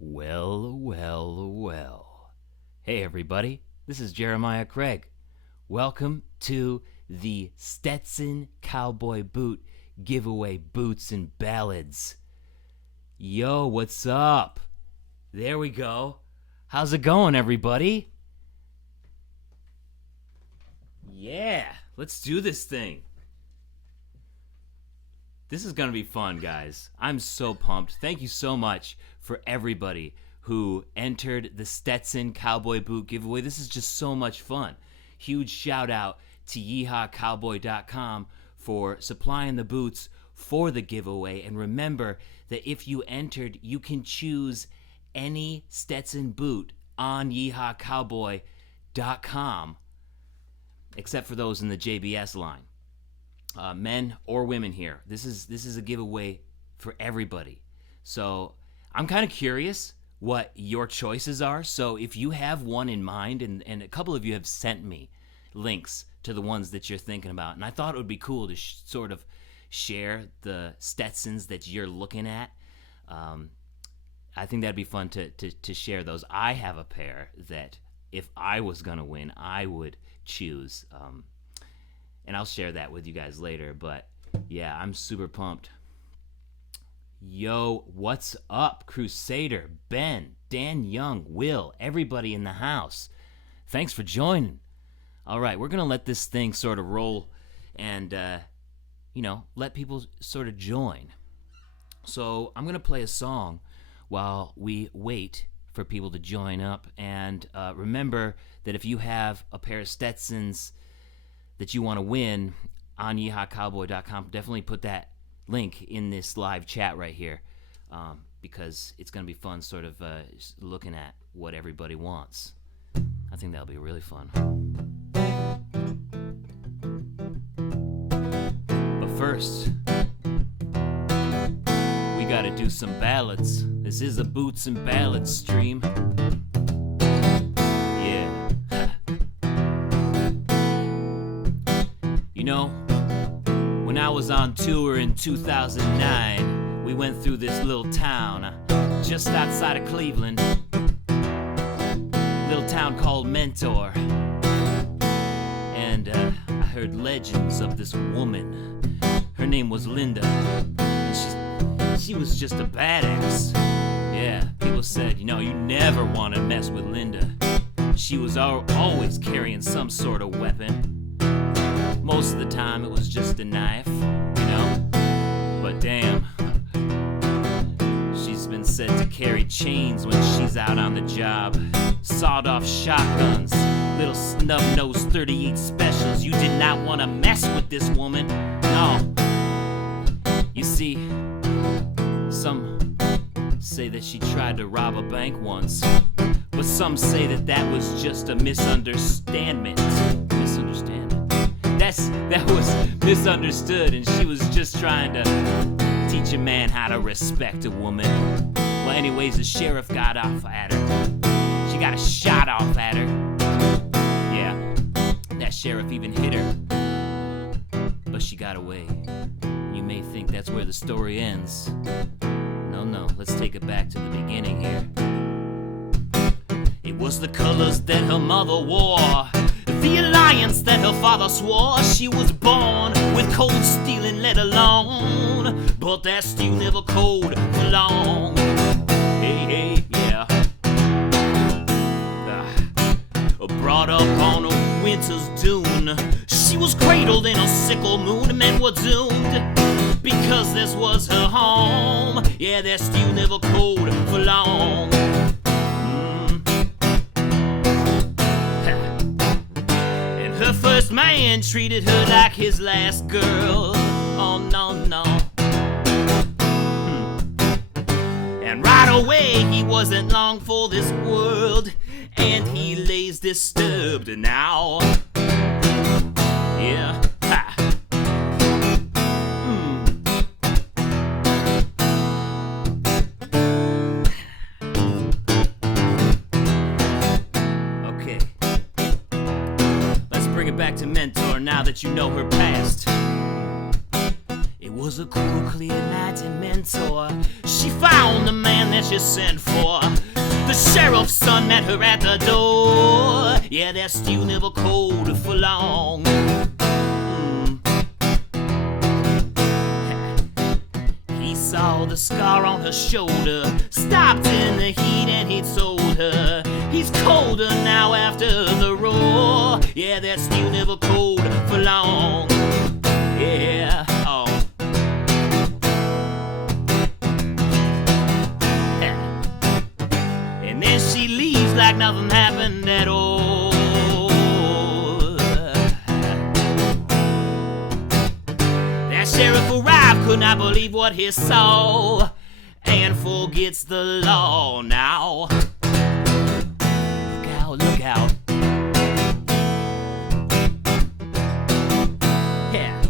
Well, well, well. Hey, everybody. This is Jeremiah Craig. Welcome to the Stetson cowboy boot giveaway Boots and Ballads. Yo, what's up? There we go. How's it going, everybody? Yeah, let's do this thing. This is going to be fun, guys. I'm so pumped. Thank you so much for everybody who entered the Stetson cowboy boot giveaway. This is just so much fun. Huge shout out to yeehawcowboy.com for supplying the boots for the giveaway. And remember that if you entered, you can choose any Stetson boot on yeehawcowboy.com, except for those in the JBS line. Men or women here. This is a giveaway for everybody. So I'm kind of curious what your choices are. So if you have one in mind, and a couple of you have sent me links to the ones that you're thinking about, and I thought it would be cool to sort of share the Stetsons that you're looking at. I think that'd be fun to share those. I have a pair that if I was going to win, I would choose. And I'll share that with you guys later. But yeah, I'm super pumped. Yo, what's up, Crusader, Ben, Dan Young, Will, everybody in the house. Thanks for joining. All right, we're going to let this thing sort of roll and, let people sort of join. So I'm going to play a song while we wait for people to join up. And remember that if you have a pair of Stetsons that you want to win on yeehawcowboy.com, definitely put that link in this live chat right here, because it's going to be fun sort of looking at what everybody wants. I think that'll be really fun. But first, we got to do some ballads. This is a Boots and Ballads stream. When I was on tour in 2009, we went through this little town just outside of Cleveland, little town called Mentor. And I heard legends of this woman. Her name was Linda, and she was just a badass. Yeah, people said, you never want to mess with Linda. She was always carrying some sort of weapon. Most of the time it was just a knife, but damn, she's been said to carry chains when she's out on the job, sawed-off shotguns, little snub-nosed 38 specials. You did not want to mess with this woman, no. You see, some say that she tried to rob a bank once, but some say that was just a misunderstanding. That was misunderstood, and she was just trying to teach a man how to respect a woman. Well, anyways, the sheriff got off at her. She got a shot off at her. Yeah, that sheriff even hit her, but she got away. You may think that's where the story ends. No, let's take it back to the beginning here. It was the colors that her mother wore, the alliance that her father swore. She was born with cold steel and let alone, but that steel never cold for long. Hey, yeah. Brought up on a winter's dune, she was cradled in a sickle moon. Men were doomed because this was her home. Yeah, that steel never cold for long. Her first man treated her like his last girl. Oh, no. And right away, he wasn't long for this world, and he lays disturbed now. Yeah. Ha. Okay. Bring it back to Mentor now that you know her past. It was a cool, clear night and mentor. She found the man that she sent for. The sheriff's son met her at the door. Yeah, that stew never cold for long. He saw the scar on her shoulder, stopped in the heat and he told her he's colder now after the roar. Yeah, that stew never cold for long. Yeah, oh. And then she leaves like nothing happened at all. That sheriff arrived, could not believe what he saw, and forgets the law now. Look out, look out. Yeah.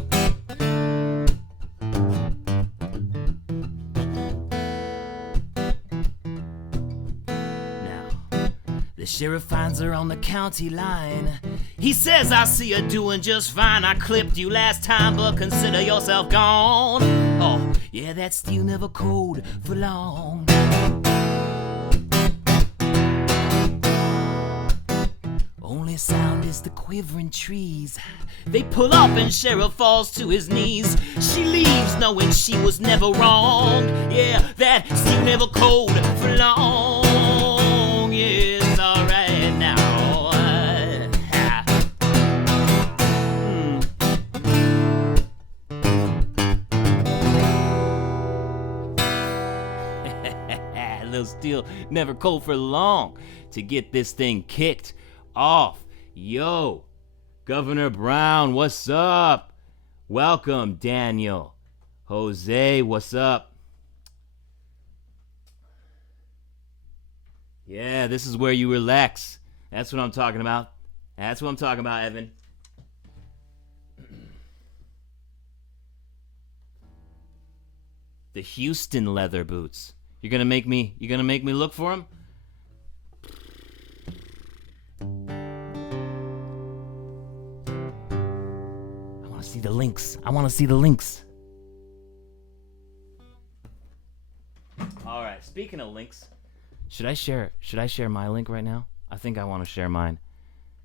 The sheriff finds her on the county line. He says, I see her doing just fine. I clipped you last time, but consider yourself gone. Oh, yeah, that steel never cold for long. Only sound is the quivering trees. They pull up and sheriff falls to his knees. She leaves knowing she was never wrong. Yeah, that steel never cold for long. Yeah, it's alright now. Little steel never cold for long to get this thing kicked off. Yo, Governor Brown, what's up? Welcome, Daniel. Jose, what's up? Yeah, this is where you relax. That's what I'm talking about. That's what I'm talking about, Evan. The Houston leather boots. You're gonna make me look for them? I wanna see the links. Alright, speaking of links, should I share my link right now? I think I want to share mine.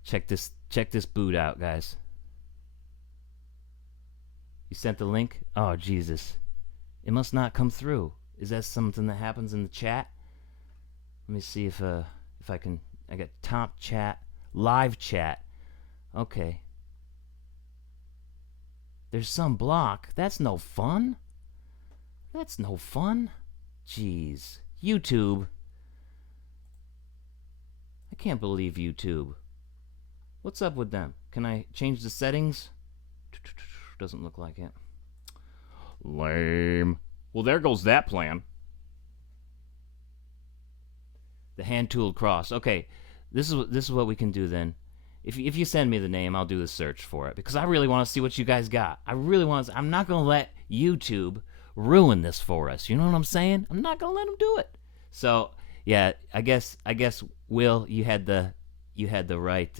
Check this boot out, guys. You sent the link? Oh, Jesus. It must not come through. Is that something that happens in the chat? Let me see if I can. I got top chat, live chat. Okay. There's some block. That's no fun. Jeez. YouTube. I can't believe YouTube. What's up with them? Can I change the settings? Doesn't look like it. Lame. Well, there goes that plan. The hand-tooled cross. Okay, this is what we can do then. If you send me the name, I'll do the search for it because I really want to see what you guys got. I'm not gonna let YouTube ruin this for us. You know what I'm saying? I'm not gonna let them do it. So yeah, I guess Will, you had the right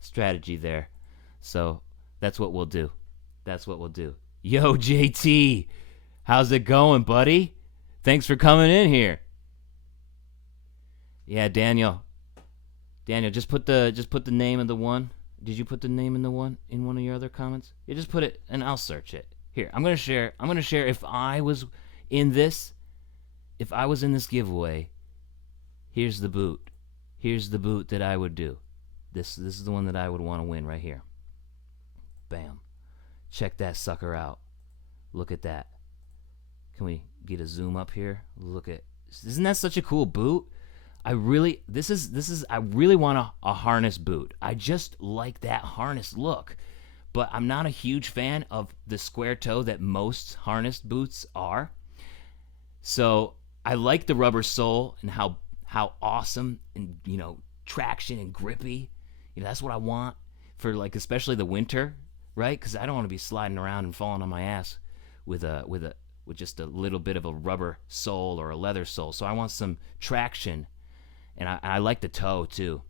strategy there. So that's what we'll do. Yo, JT. How's it going, buddy? Thanks for coming in here. Yeah, Daniel, just put the name of the one. Did you put the name in one of your other comments? Yeah, just put it and I'll search it. Here, I'm gonna share if I was in this giveaway. Here's the boot that I would do. This is the one that I would want to win right here. Bam. Check that sucker out. Look at that. Can we get a zoom up here? Isn't that such a cool boot? I really want a harness boot. I just like that harness look. But I'm not a huge fan of the square toe that most harness boots are. So I like the rubber sole and how awesome and traction and grippy. That's what I want for especially the winter, right? Because I don't want to be sliding around and falling on my ass with just a little bit of a rubber sole or a leather sole. So I want some traction, and I like the toe too.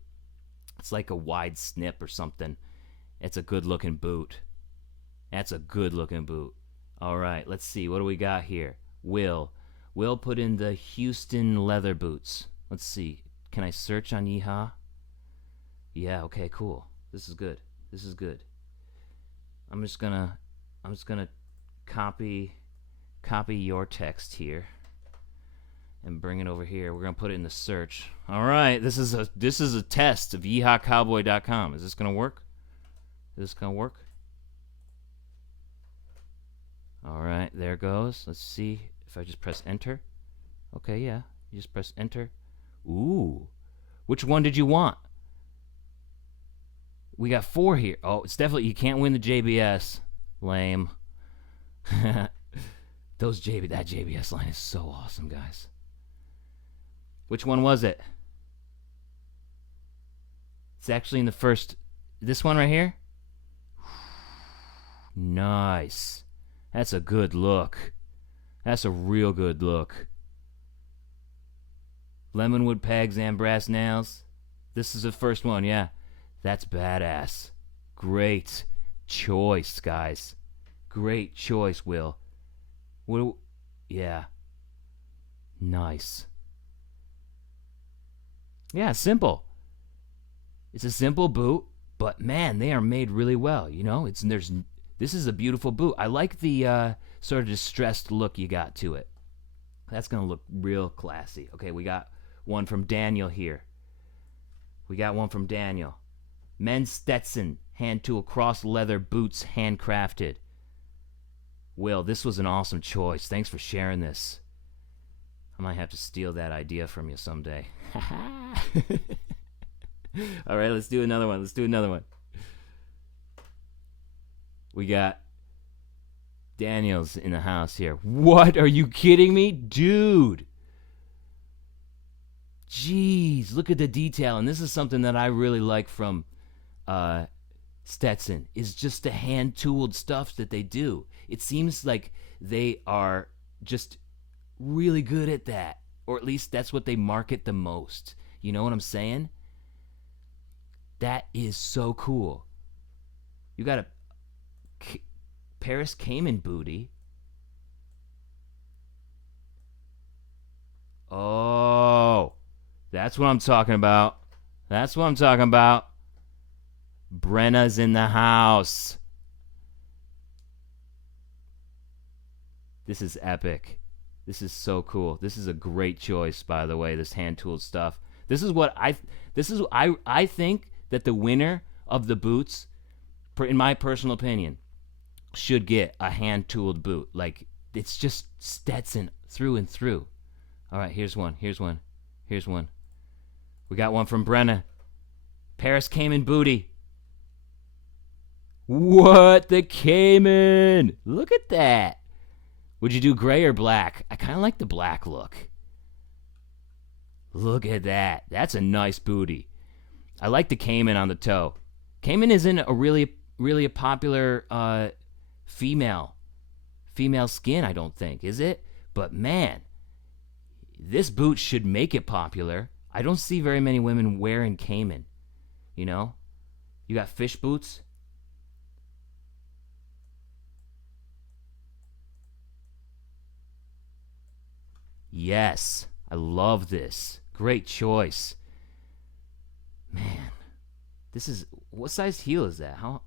It's like a wide snip or something. It's a good looking boot. All right, let's see. What do we got here? Will put in the Houston leather boots. Let's see. Can I search on Yeehaw? Yeah, okay, cool. This is good. This is good. I'm just gonna copy your text here and bring it over here. We're gonna put it in the search. All right, this is a test of yeehawcowboy.com. Is this gonna work? Is this gonna work? All right, there it goes. Let's see if I just press enter. Okay, yeah, you just press enter. Ooh, which one did you want? We got 4 here. Oh, it's definitely, you can't win the JBS. Lame. That JBS line is so awesome, guys. Which one was it? It's actually in the first, this one right here? Nice. That's a good look. That's a real good look. Lemonwood pegs and brass nails. This is the first one, yeah. That's badass. Great choice, guys. Great choice, Will. Yeah. Nice. Yeah, simple. It's a simple boot, but man, they are made really well. You know, this is a beautiful boot. I like the sort of distressed look you got to it. That's gonna look real classy. Okay, we got one from Daniel here. Men's Stetson hand tool cross leather boots, handcrafted. Will, this was an awesome choice. Thanks for sharing this. I might have to steal that idea from you someday. All right, let's do another one. We got Daniel's in the house here. What? Are you kidding me? Dude. Jeez, look at the detail. And this is something that I really like from Stetson, is just the hand-tooled stuff that they do. It seems like they are just really good at that. Or at least that's what they market the most. You know what I'm saying? That is so cool. You got a Paris Cayman booty. Oh, that's what I'm talking about. Brenna's in the house. This is epic. This is so cool. This is a great choice, by the way, this hand-tooled stuff. I think that the winner of the boots, in my personal opinion, should get a hand-tooled boot. Like, it's just Stetson through and through. All right, here's one. We got one from Brenna. Paris Cayman booty. What? The Cayman. Look at that. Would you do gray or black? I kind of like the black look. Look at that. That's a nice booty. I like the Cayman on the toe. Cayman isn't a really a popular female skin, I don't think, is it? But man, this boot should make it popular. I don't see very many women wearing Cayman. You know? You got fish boots. Yes, I love this. Great choice. Man, this is, what size heel is that? What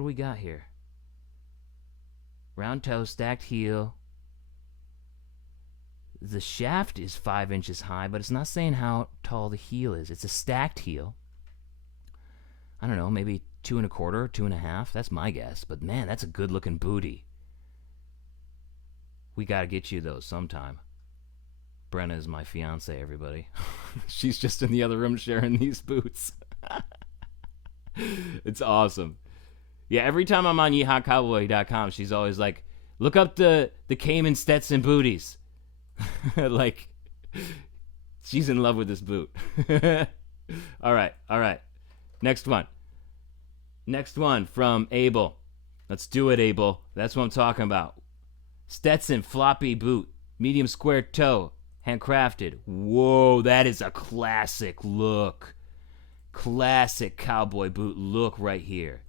do we got here? Round toe, stacked heel. The shaft is 5 inches high, but it's not saying how tall the heel is. It's a stacked heel. I don't know, maybe 2 1/4, 2 1/2. That's my guess. But man, that's a good looking booty. We gotta get you those sometime. Brenna is my fiance, everybody. She's just in the other room sharing these boots. It's awesome. Yeah, every time I'm on yeehawcowboy.com, she's always like, look up the Cayman Stetson booties. Like, she's in love with this boot. All right. Next one from Abel. Let's do it, Abel. That's what I'm talking about. Stetson floppy boot, medium square toe, handcrafted. Whoa, that is a classic look. Classic cowboy boot look right here.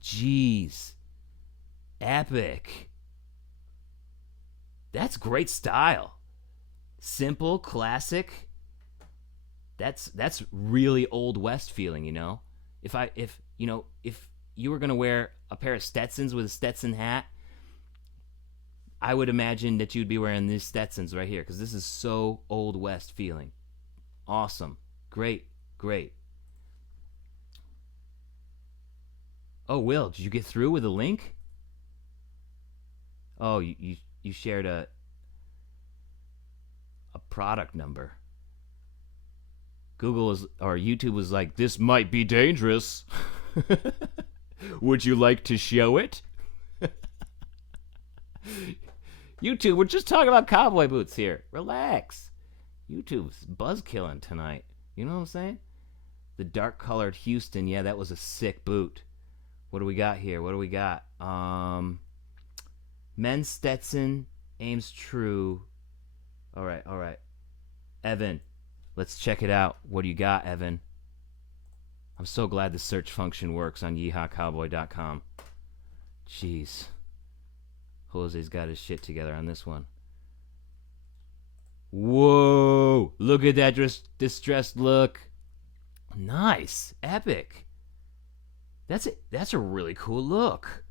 Jeez. Epic. That's great style. Simple, classic. That's really old west feeling, you know. If you were gonna wear a pair of Stetsons with a Stetson hat, I would imagine that you'd be wearing these Stetsons right here because this is so old west feeling. Awesome, great, great. Oh, Will, did you get through with a link? Oh, you shared a product number. Google is or YouTube was like, this might be dangerous. Would you like to show it? YouTube, we're just talking about cowboy boots here. Relax. YouTube's buzz killing tonight. You know what I'm saying? The dark colored Houston, yeah, that was a sick boot. What do we got here? What do we got? Men's Stetson, Ames True. All right. Evan, let's check it out. What do you got, Evan? I'm so glad the search function works on yeehawcowboy.com. Jeez. Jose's got his shit together on this one. Whoa! Look at that distressed look. Nice. Epic. That's a really cool look.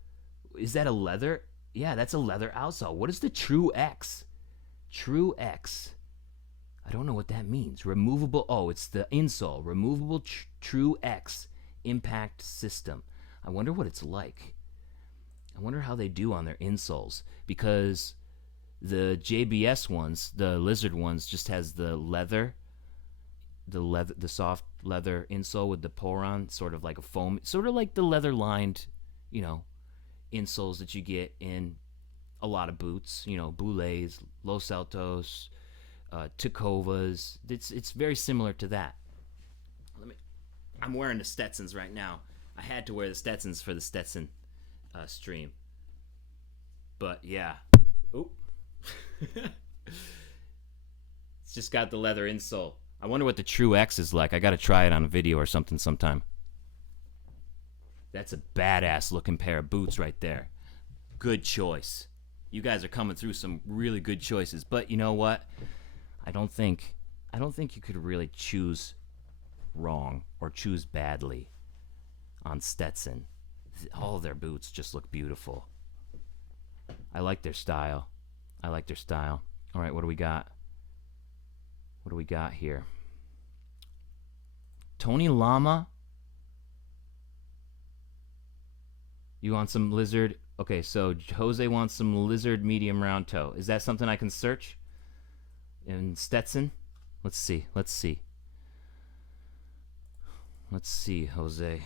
Is that a leather? Yeah, that's a leather outsole. What is the True X? True X. I don't know what that means. Removable. Oh, it's the insole. Removable True X impact system. I wonder what it's like. I wonder how they do on their insoles because the JBS ones, the Lizard ones, just has the soft leather insole with the pour-on, sort of like a foam, sort of like the leather-lined, insoles that you get in a lot of boots. Boulets, Los Altos, Tacovas. It's very similar to that. I'm wearing the Stetsons right now. I had to wear the Stetsons for the Stetson stream. But yeah. Oop. It's just got the leather insole. I wonder what the True X is like. I gotta try it on a video or something sometime. That's a badass looking pair of boots right there. Good choice. You guys are coming through some really good choices. But you know what? I don't think you could really choose wrong or choose badly on Stetson. All of their boots just look beautiful. I like their style. All right, what do we got? What do we got here? Tony Lama? You want some lizard? Okay, so Jose wants some lizard medium round toe. Is that something I can search? In Stetson? Let's see, Jose.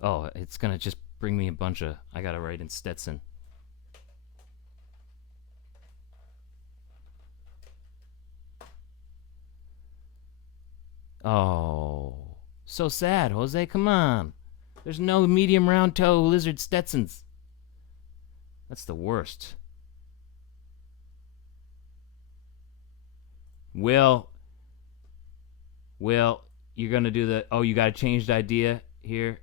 Oh, it's gonna just bring me a bunch of... I gotta write in Stetson. Oh, so sad, Jose. Come on. There's no medium round toe lizard Stetsons. That's the worst. Will, you're gonna do the... Oh, you got a changed idea here?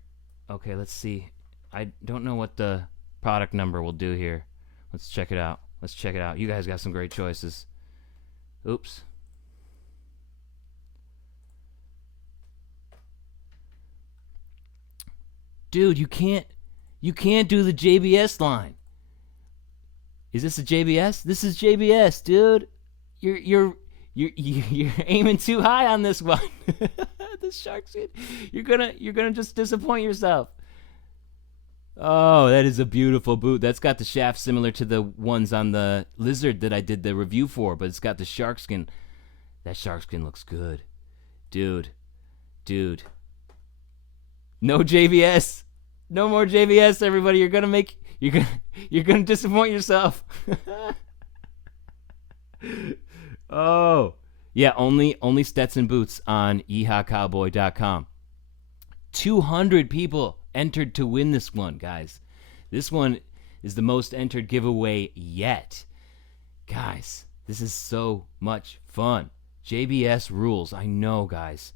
Okay, let's see. I don't know what the product number will do here. Let's check it out. You guys got some great choices. Oops. Dude, you can't do the JBS line. Is this a JBS? This is JBS, dude. You're aiming too high on this one. The shark's skin. You're gonna just disappoint yourself. Oh, that is a beautiful boot. That's got the shaft similar to the ones on the Lizard that I did the review for, but it's got the shark skin. That shark skin looks good. Dude. No JBS. No more JBS, everybody. You're gonna disappoint yourself. Oh. Yeah, only Stetson boots on yeehawcowboy.com. 200 people entered to win this one, guys. This one is the most entered giveaway yet. Guys, this is so much fun. JBS rules. I know, guys.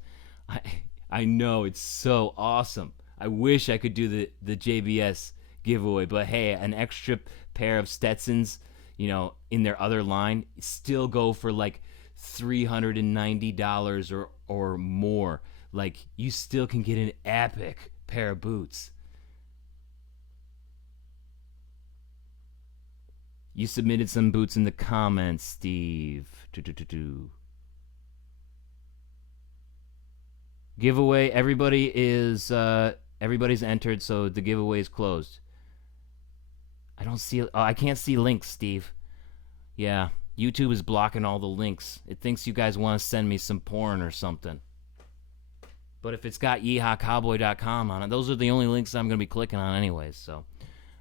I know, it's so awesome. I wish I could do the JBS giveaway, but hey, an extra pair of Stetsons, in their other line, still go for like $390 or more. Like, you still can get an epic pair of boots. You submitted some boots in the comments, Steve. Giveaway, everybody's entered, so the giveaway is closed. I can't see links, Steve. Yeah, YouTube is blocking all the links. It thinks you guys want to send me some porn or something. But if it's got yeehawcowboy.com on it, those are the only links I'm going to be clicking on anyways, so.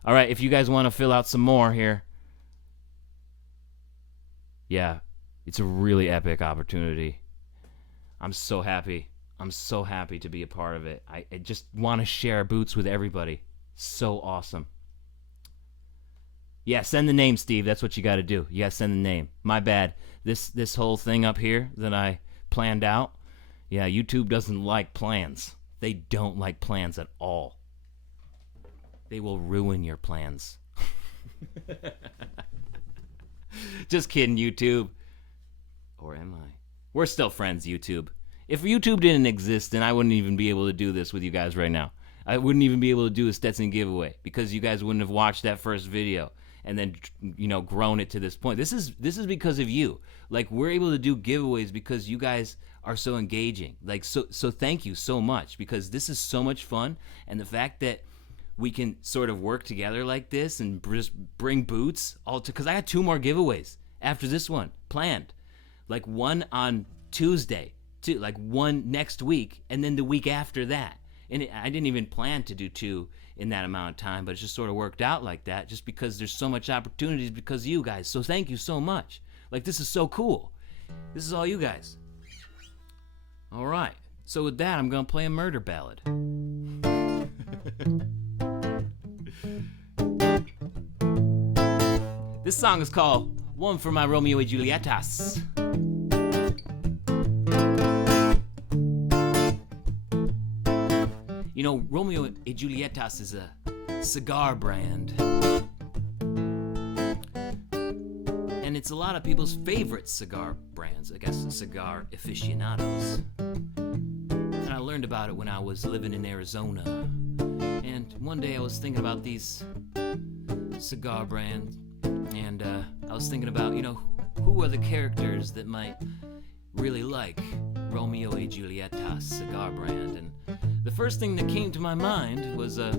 All right, if you guys want to fill out some more here. Yeah, it's a really epic opportunity. I'm so happy. I'm so happy to be a part of it. I just want to share boots with everybody. So awesome. Yeah, send the name, Steve. That's what you got to do. You got to send the name. My bad. This whole thing up here that I planned out, yeah, YouTube doesn't like plans. They don't like plans at all. They will ruin your plans. Just kidding, YouTube. Or am I? We're still friends, YouTube. If YouTube didn't exist, then I wouldn't even be able to do this with you guys right now. I wouldn't even be able to do a Stetson giveaway because you guys wouldn't have watched that first video and then, grown it to this point. This is because of you. Like, we're able to do giveaways because you guys are so engaging. Like, so thank you so much, because this is so much fun, and the fact that we can sort of work together like this and just bring boots all to, because I had 2 more giveaways after this one planned, like one on Tuesday, like one next week, and then the week after that. And I didn't even plan to do 2 in that amount of time, but it just sort of worked out like that, just because there's so much opportunities because of you guys. So thank you so much. Like, this is so cool. This is all you guys. All right. So with that, I'm gonna play a murder ballad. This song is called One for My Romeo and Julietas. Romeo and Julietas is a cigar brand. And it's a lot of people's favorite cigar brands, I guess, cigar aficionados. And I learned about it when I was living in Arizona. And one day I was thinking about these cigar brands, and I was thinking about, who are the characters that might really like Romeo and Julietas cigar brand. And the first thing that came to my mind was a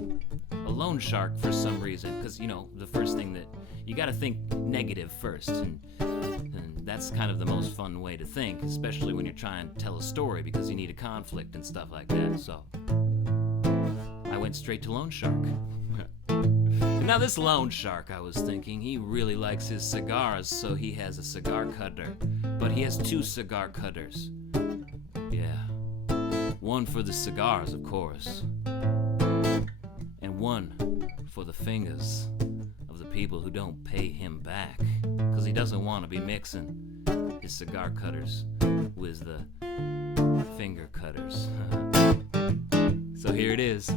loan shark for some reason, because, the first thing that you got to think negative first, and that's kind of the most fun way to think, especially when you're trying to tell a story, because you need a conflict and stuff like that. So I went straight to loan shark. Now this loan shark, I was thinking, he really likes his cigars, so he has a cigar cutter, but he has 2 cigar cutters. Yeah, one for the cigars, of course, and one for the fingers of the people who don't pay him back, because he doesn't want to be mixing his cigar cutters with the finger cutters. So here it is.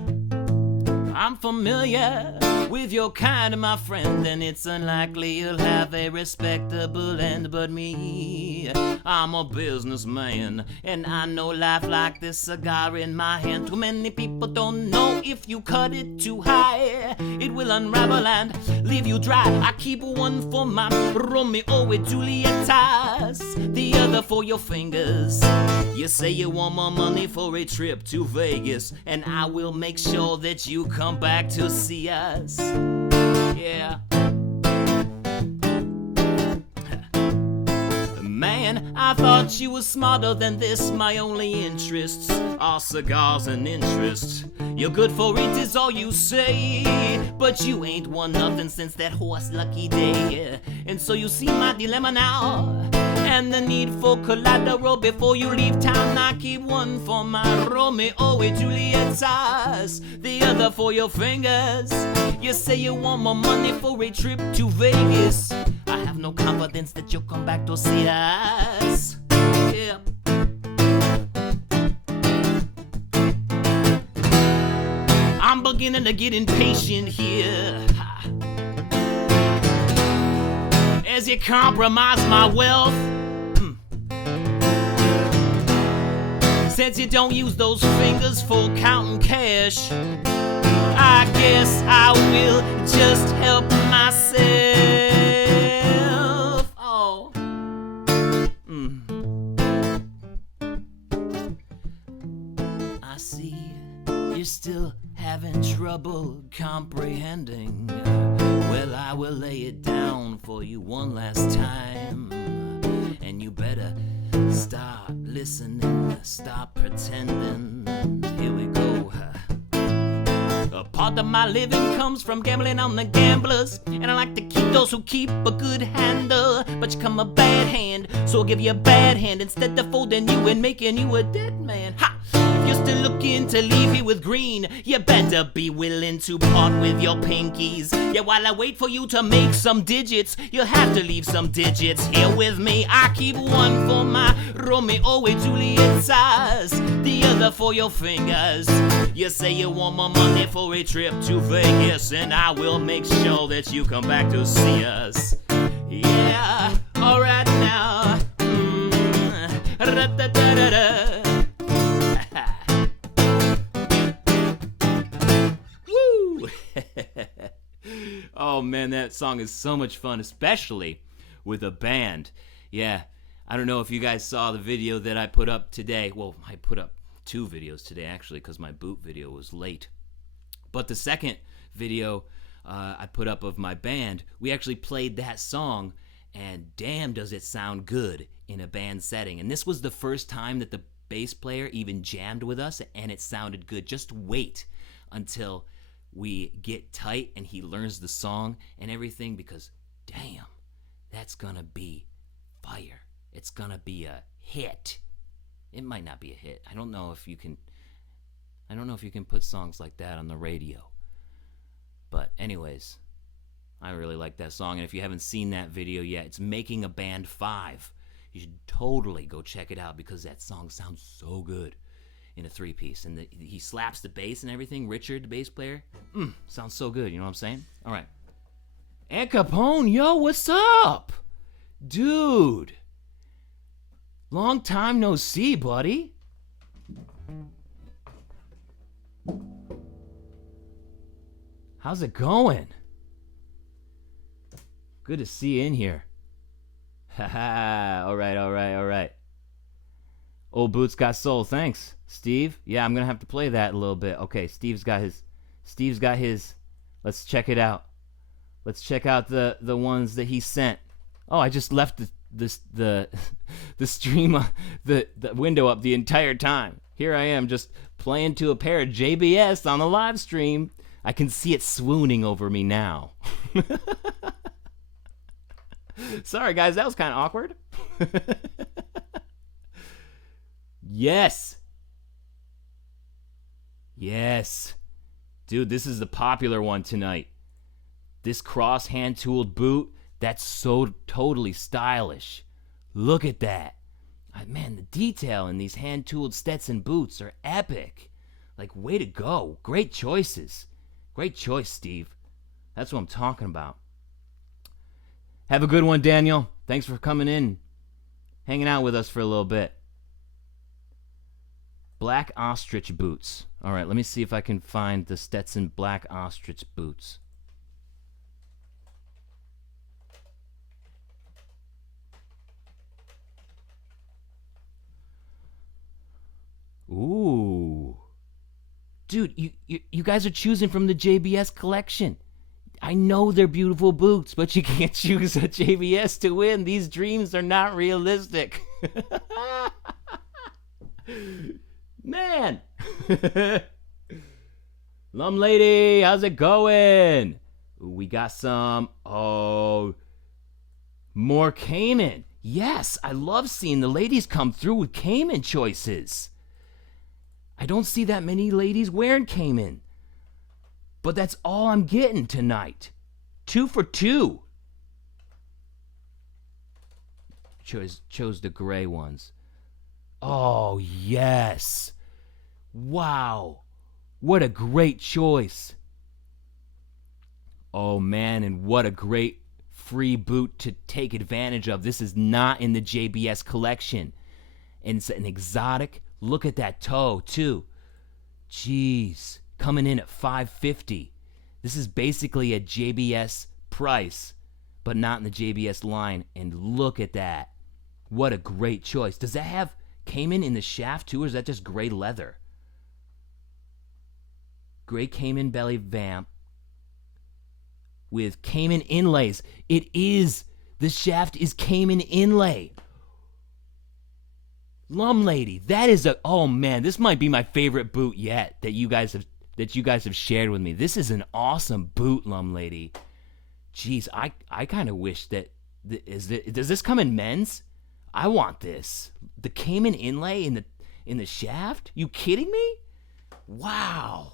I'm familiar with your kind, my friend, and it's unlikely you'll have a respectable end. But me, I'm a businessman, and I know life like this cigar in my hand. Too many people don't know if you cut it too high, it will unravel and leave you dry. I keep one for my Romeo and Julietas, the other for your fingers. You say you want more money for a trip to Vegas, and I will make sure that you come back to see us. Yeah. Man, I thought you were smarter than this. My only interests are cigars and interest. You're good for it is all you say, but you ain't won nothing since that horse lucky day. And so you see my dilemma now, and the need for collateral before you leave town. I keep one for my Romeo and Julietas, the other for your fingers. You say you want more money for a trip to Vegas. I have no confidence that you'll come back to see us. Yeah. beginning to get impatient here. As you compromise my wealth, since you don't use those fingers for counting cash, I guess I will just help myself. Oh. I see you're still having trouble comprehending. Well, I will lay it down for you one last time. And you better stop listening, stop pretending. Here we go. A part of my living comes from gambling on the gamblers, and I like to keep those who keep a good handle. But you come a bad hand, so I'll give you a bad hand instead of folding you and making you a dead man. Ha! If you're still looking to leave here with green, you better be willing to part with your pinkies. Yeah, while I wait for you to make some digits, you'll have to leave some digits here with me. I keep one for my Romeo and Juliet size, the other for your fingers. You say you want my money for a trip to Vegas, and I will make sure that you come back to see us. Yeah, alright now. Woo! Oh man, that song is so much fun, especially with a band. Yeah, I don't know if you guys saw the video that I put up today. Well, I put up 2 videos today, actually, because my boot video was late. But the second video I put up of my band, we actually played that song, and damn does it sound good in a band setting. And this was the first time that the bass player even jammed with us, and it sounded good. Just wait until we get tight and he learns the song and everything, because damn, that's gonna be fire. It's gonna be a hit. It might not be a hit. I don't know if you can put songs like that on the radio. But anyways, I really like that song, and if you haven't seen that video yet, it's Making a Band 5. You should totally go check it out, because that song sounds so good in a 3-piece. And he slaps the bass and everything. Richard, the bass player, sounds so good, you know what I'm saying? All right. Ed Capone, yo, what's up? Dude. Long time no see, buddy. How's it going? Good to see you in here. Haha, alright. Old Boots got soul, thanks. Steve? Yeah, I'm gonna have to play that a little bit. Okay, Steve's got his. Let's check it out. Let's check out the ones that he sent. Oh, I just left the stream, the window up the entire time. Here I am just playing to a pair of JBS on the live stream. I can see it swooning over me now. Sorry guys, that was kind of awkward. Yes. Dude, this is the popular one tonight. This cross hand-tooled boot, that's so totally stylish. Look at that. Man, the detail in these hand-tooled Stetson boots are epic. Like, way to go. Great choices. Great choice, Steve. That's what I'm talking about. Have a good one, Daniel. Thanks for coming in, hanging out with us for a little bit. Black ostrich boots. All right, let me see if I can find the Stetson black ostrich boots. Ooh. Dude, you guys are choosing from the JBS collection. I know they're beautiful boots, but you can't choose a JBS to win. These dreams are not realistic. Man. Lum lady, how's it going? Ooh, we got some, more Cayman. Yes, I love seeing the ladies come through with Cayman choices. I don't see that many ladies wearing Cayman. But that's all I'm getting tonight. 2 for 2. Chose the gray ones. Oh, yes. Wow. What a great choice. Oh man, and what a great free boot to take advantage of. This is not in the JBS collection. And it's an exotic. Look at that toe, too. Jeez, coming in at $550. This is basically a JBS price, but not in the JBS line. And look at that. What a great choice. Does that have Cayman in the shaft, too, or is that just gray leather? Gray Cayman belly vamp with Cayman inlays. It is. The shaft is Cayman inlay. Lum Lady, that is a, oh man, this might be my favorite boot yet that you guys have shared with me. This is an awesome boot, Lum Lady. Jeez, I kind of wish that does this come in men's? I want this. The Cayman inlay in the shaft? You kidding me? Wow.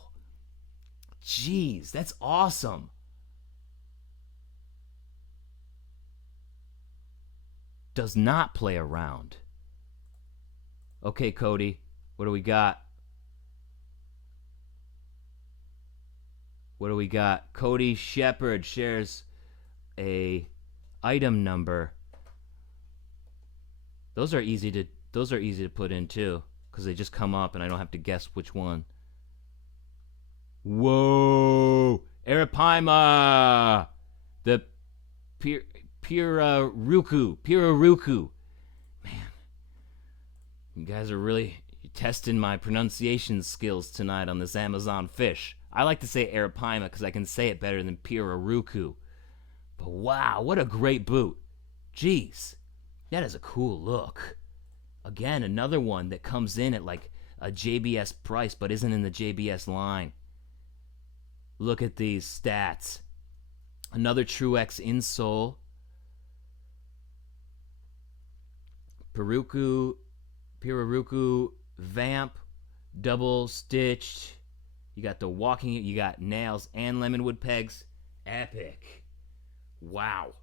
Jeez, that's awesome. Does not play around. Okay, Cody, what do we got? What do we got? Cody Shepard shares a item number. Those are easy to put in too, because they just come up and I don't have to guess which one. Whoa! Arapaima! The Piraruku. Man, you guys are really testing my pronunciation skills tonight on this Amazon fish. I like to say Arapaima because I can say it better than Piraruku. But wow, what a great boot. Jeez, that is a cool look. Again, another one that comes in at like a JBS price but isn't in the JBS line. Look at these stats. Another Truex insole. Piraruku vamp, double stitched. You got the walking, you got nails and lemonwood pegs. Epic. Wow.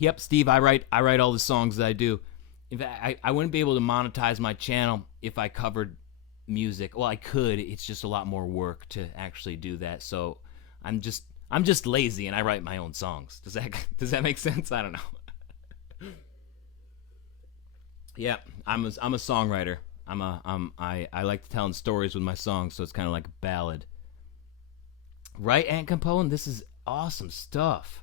Yep, Steve, I write all the songs that I do. In fact, I wouldn't be able to monetize my channel if I covered music. Well, I could. It's just a lot more work to actually do that. So I'm just lazy and I write my own songs. Does that make sense? I don't know. Yeah, I'm a songwriter. I like telling stories with my songs, so it's kind of like a ballad. Right, Aunt Capone? This is awesome stuff.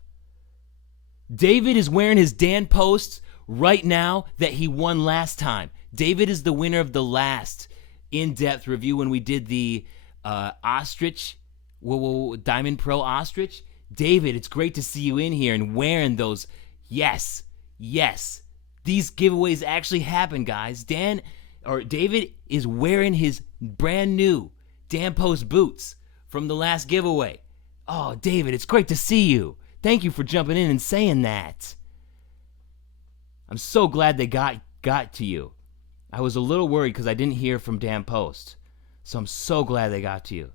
David is wearing his Dan Posts right now that he won last time. David is the winner of the last in-depth review when we did the ostrich, Diamond Pro ostrich. David, it's great to see you in here and wearing those. Yes. These giveaways actually happen, guys. David is wearing his brand new Dan Post boots from the last giveaway. Oh, David, it's great to see you. Thank you for jumping in and saying that. I'm so glad they got to you. I was a little worried because I didn't hear from Dan Post. So I'm so glad they got to you.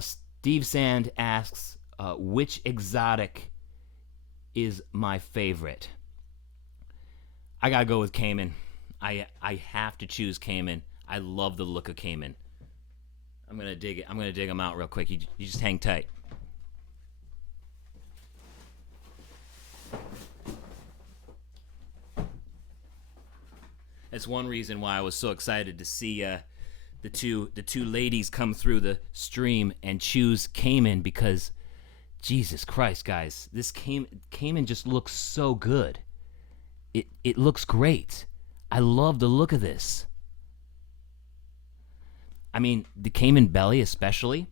Steve Sand asks, which exotic is my favorite? I gotta go with Cayman. I have to choose Cayman. I love the look of Cayman. I'm gonna dig it. I'm gonna dig them out real quick. You just hang tight. That's one reason why I was so excited to see the two ladies come through the stream and choose Cayman, because Jesus Christ, guys, this Cayman just looks so good. It looks great. I love the look of this. I mean, the Cayman belly especially,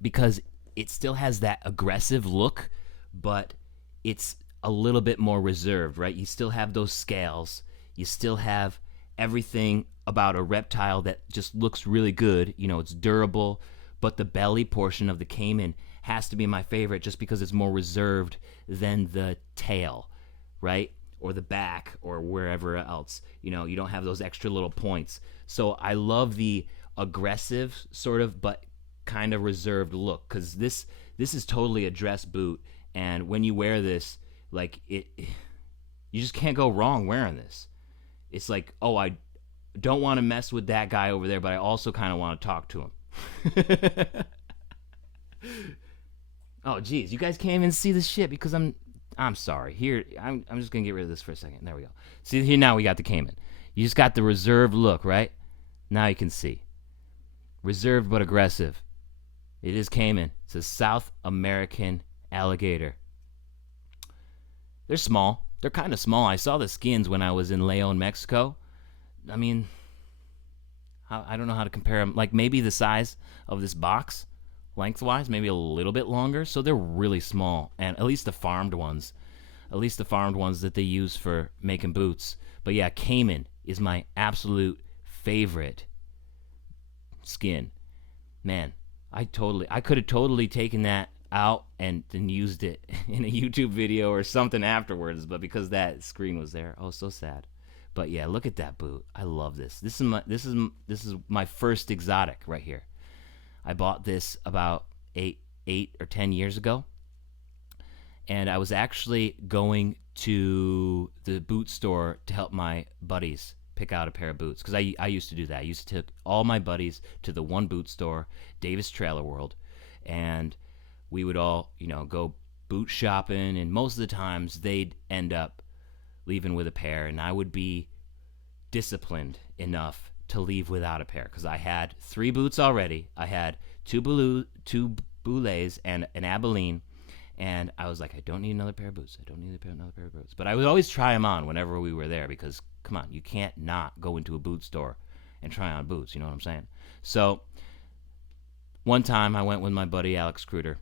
because it still has that aggressive look, but it's a little bit more reserved, right? You still have those scales. You still have everything about a reptile that just looks really good. You know, it's durable, but the belly portion of the Cayman has to be my favorite just because it's more reserved than the tail, right? Or the back or wherever else. You know, you don't have those extra little points. So I love the aggressive sort of but kind of reserved look, because this is totally a dress boot, and when you wear this, like, you just can't go wrong wearing this. It's like, oh, don't want to mess with that guy over there, but I also kind of want to talk to him. Oh, geez, you guys can't even see this shit because I'm sorry. Here, I'm just gonna get rid of this for a second. There we go. See here now we got the Cayman. You just got the reserved look, right? Now you can see. Reserved but aggressive. It is Cayman. It's a South American alligator. They're small. They're kind of small. I saw the skins when I was in Leon, Mexico. I mean, I don't know how to compare them. Like maybe the size of this box, lengthwise, maybe a little bit longer. So they're really small. And at least the farmed ones that they use for making boots. But yeah, Cayman is my absolute favorite skin. Man, I could have totally taken that out and used it in a YouTube video or something afterwards, but because that screen was there, oh, so sad. But yeah, look at that boot. I love this. This is my first exotic right here. I bought this about 8 or 10 years ago, and I was actually going to the boot store to help my buddies pick out a pair of boots, because I used to do that. I used to take all my buddies to the one boot store, Davis Trailer World, and we would all, go boot shopping, and most of the times they'd end up leaving with a pair, and I would be disciplined enough to leave without a pair, because I had 3 boots already. I had two Boulets and an Abilene, and I was like, I don't need another pair of boots. I don't need another pair of boots. But I would always try them on whenever we were there, because, come on, you can't not go into a boot store and try on boots, you know what I'm saying? So one time I went with my buddy Alex Cruder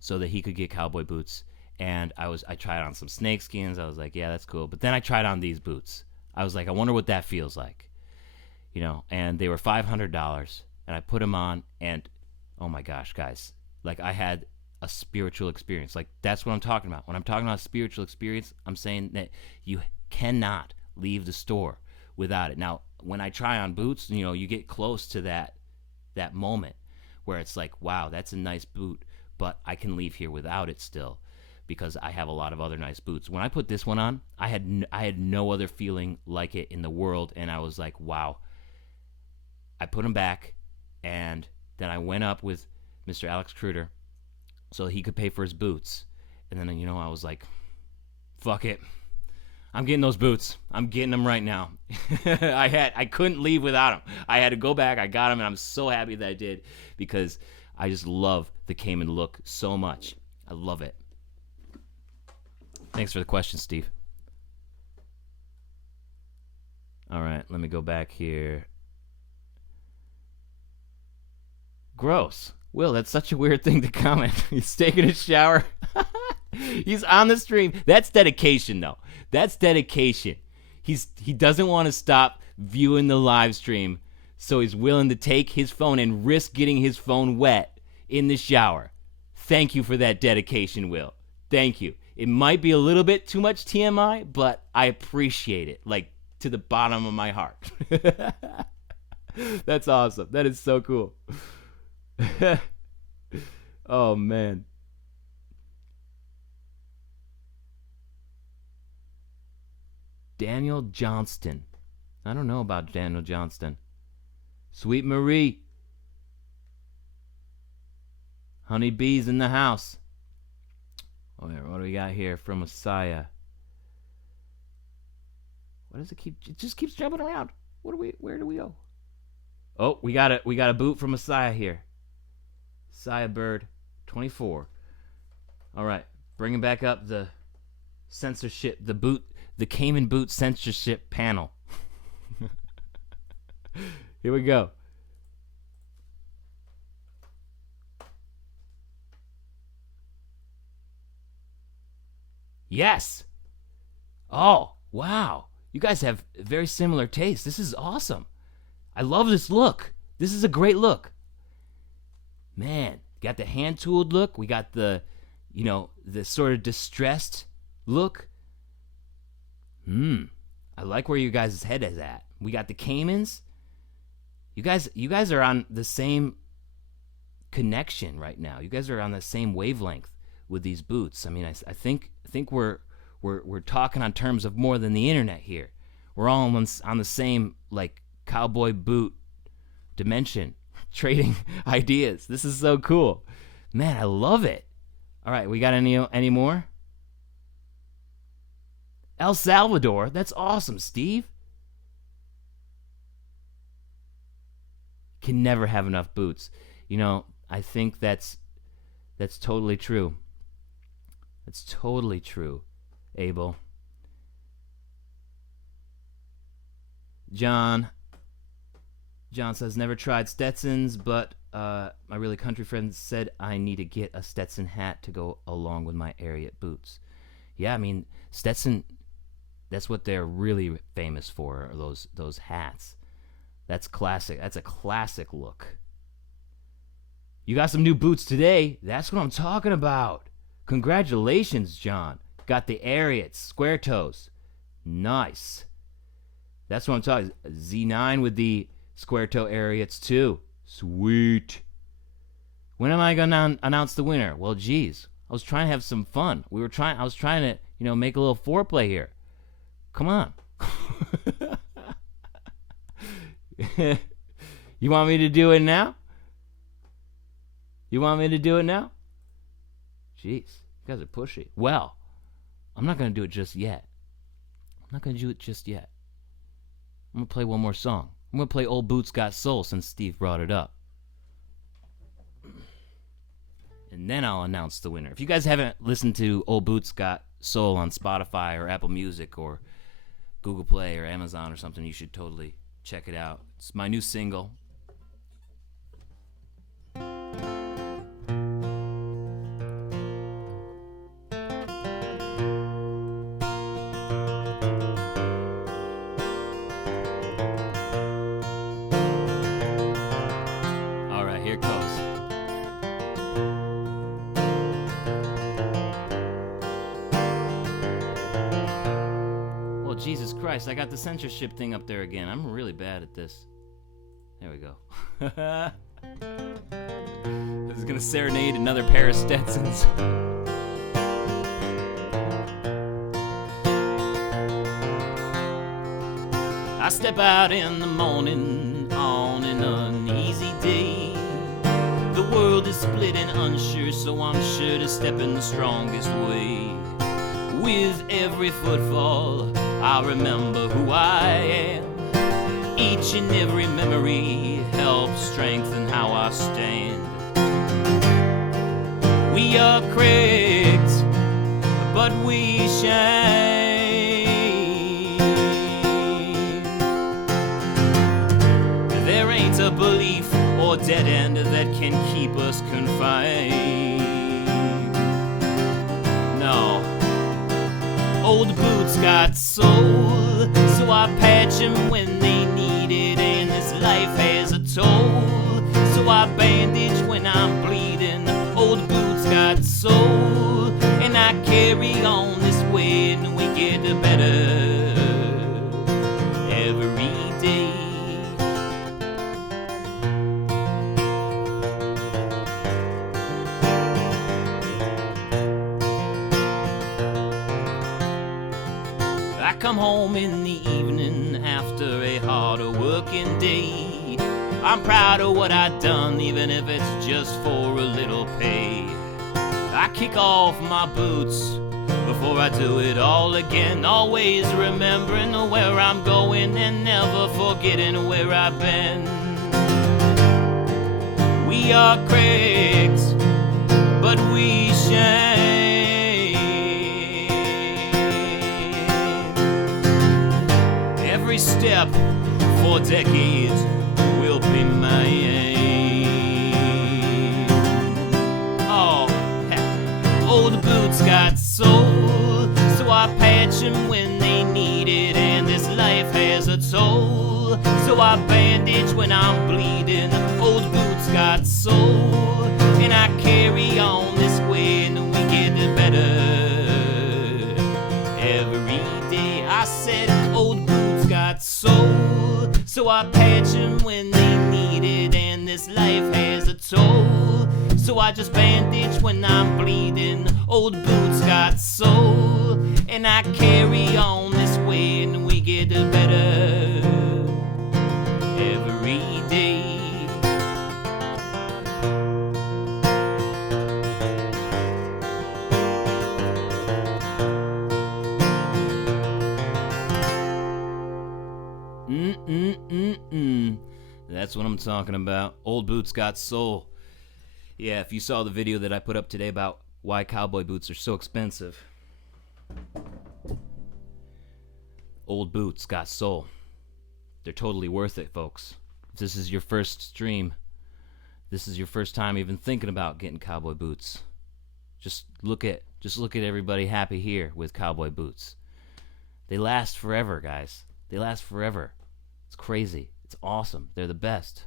so that he could get cowboy boots, and I tried on some snake skins. I was like, yeah, that's cool. But then I tried on these boots. I was like, I wonder what that feels like, and they were $500, and I put them on, and oh my gosh, guys, like I had a spiritual experience. Like that's what I'm talking about. When I'm talking about spiritual experience, I'm saying that you cannot leave the store without it. Now, when I try on boots, you get close to that moment where it's like, wow, that's a nice boot, but I can leave here without it still, because I have a lot of other nice boots. When I put this one on, I had no other feeling like it in the world, and I was like, wow. I put them back, and then I went up with Mr. Alex Cruder so he could pay for his boots. And then, I was like, fuck it. I'm getting those boots. I'm getting them right now. I couldn't leave without them. I had to go back. I got them, and I'm so happy that I did, because I just love the Cayman look so much. I love it. Thanks for the question, Steve. All right, let me go back here. Gross. Will, that's such a weird thing to comment. He's taking a shower. He's on the stream. That's dedication, though. That's dedication. He doesn't want to stop viewing the live stream, so he's willing to take his phone and risk getting his phone wet in the shower. Thank you for that dedication, Will. Thank you. It might be a little bit too much TMI, but I appreciate it, like to the bottom of my heart. That's awesome. That is so cool. Oh, man. Daniel Johnston. I don't know about Daniel Johnston. Sweet Marie. Honey Bees in the house. Oh, what do we got here from Messiah? What does it keep? It just keeps jumping around. Where do we go? Oh, we got a boot from Messiah here. Messiah Bird 24. All right, bringing back up the censorship, the Cayman boot censorship panel. Here we go. Yes. Oh, wow. You guys have very similar tastes. This is awesome. I love this look. This is a great look. Man, got the hand-tooled look. We got the sort of distressed look. I like where you guys' head is at. We got the Caymans. You guys are on the same connection right now. You guys are on the same wavelength with these boots. I mean, I think we're talking on terms of more than the internet here. we're all on the same like cowboy boot dimension, trading ideas. This is so cool. Man, I love it. All right, we got any more? El Salvador. That's awesome, Steve. Can never have enough boots. I think that's totally true. That's totally true, Abel. John says, never tried Stetsons, but my really country friend said I need to get a Stetson hat to go along with my Ariat boots. Yeah, I mean, Stetson, that's what they're really famous for, are those hats. That's classic. That's a classic look. You got some new boots today. That's what I'm talking about. Congratulations, John. Got the Ariats, square toes. Nice. That's what I'm talking. Z9 with the square toe Ariats too. Sweet. When am I gonna announce the winner? Well, geez, I was trying to have some fun. I was trying to, make a little foreplay here. Come on. You want me to do it now? Jeez, you guys are pushy. Well, I'm not going to do it just yet. I'm going to play one more song. I'm going to play Old Boots Got Soul since Steve brought it up. And then I'll announce the winner. If you guys haven't listened to Old Boots Got Soul on Spotify or Apple Music or Google Play or Amazon or something, you should totally check it out. It's my new single. All right, here it goes. Jesus Christ, I got the censorship thing up there again. I'm really bad at this. There we go. This is gonna serenade another pair of Stetsons. I step out in the morning on an uneasy day. The world is split and unsure, so I'm sure to step in the strongest way. With every footfall, I remember who I am. Each and every memory helps strengthen how I stand. We are cracked, but we shine. There ain't a belief or dead end that can keep us confined. No. Old boots got soul, so I patch them when they need it, and this life has a toll, so I bandage when I'm bleeding. Old boots got soul, and I carry on this way, and we get better every day. I come home in the evening after a hard working day. I'm proud of what I done, even if it's just for a little pay. I kick off my boots before I do it all again, always remembering where I'm going and never forgetting where I've been. We are cracked, but we shine. Every step for decades will be my aim. Oh, old boots got soul, so I patch them when they need it, and this life has a toll, so I bandage when I'm bleeding. Old boots got soul, and I carry on this way, and we get better every day. I said old boots got soul, so I patch them when they need it, and this life has a toll, so I just bandage when I'm bleeding. Old boots got soul, and I carry on this way, and we get better every day. That's what I'm talking about. Old boots got soul. Yeah, if you saw the video that I put up today about why cowboy boots are so expensive. Old boots got soul. They're totally worth it, folks. If this is your first stream, this is your first time even thinking about getting cowboy boots. Just look at everybody happy here with cowboy boots. They last forever, guys. They last forever. It's crazy. It's awesome. They're the best.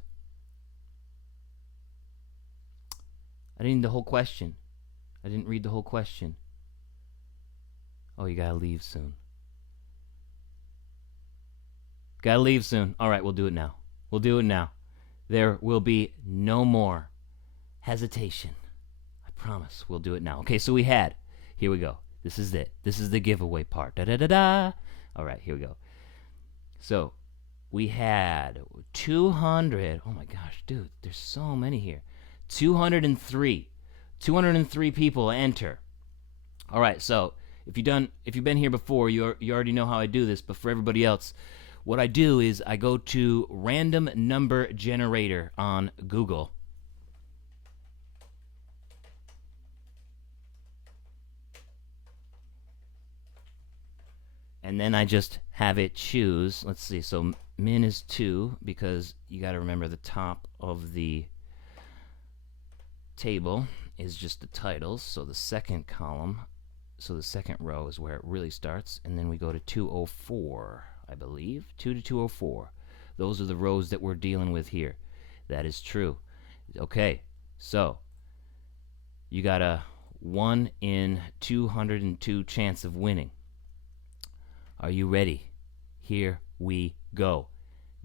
I didn't read the whole question. Oh, you gotta leave soon. All right, we'll do it now. There will be no more hesitation. I promise. We'll do it now. Okay, so here we go. This is it. This is the giveaway part. Da-da-da-da. All right, here we go. So, we had 200. Oh my gosh, dude, there's so many here. 203 people enter. All right, so if you've been here before, you already know how I do this. But for everybody else, what I do is I go to random number generator on Google. And then I just have it choose. Let's see. So min is 2 because you got to remember the top of the table is just the titles. So the second column, so the second row is where it really starts. And then we go to 204, I believe. 2 to 204. Those are the rows that we're dealing with here. That is true. Okay. So you got a 1 in 202 chance of winning. Are you ready? Here we go.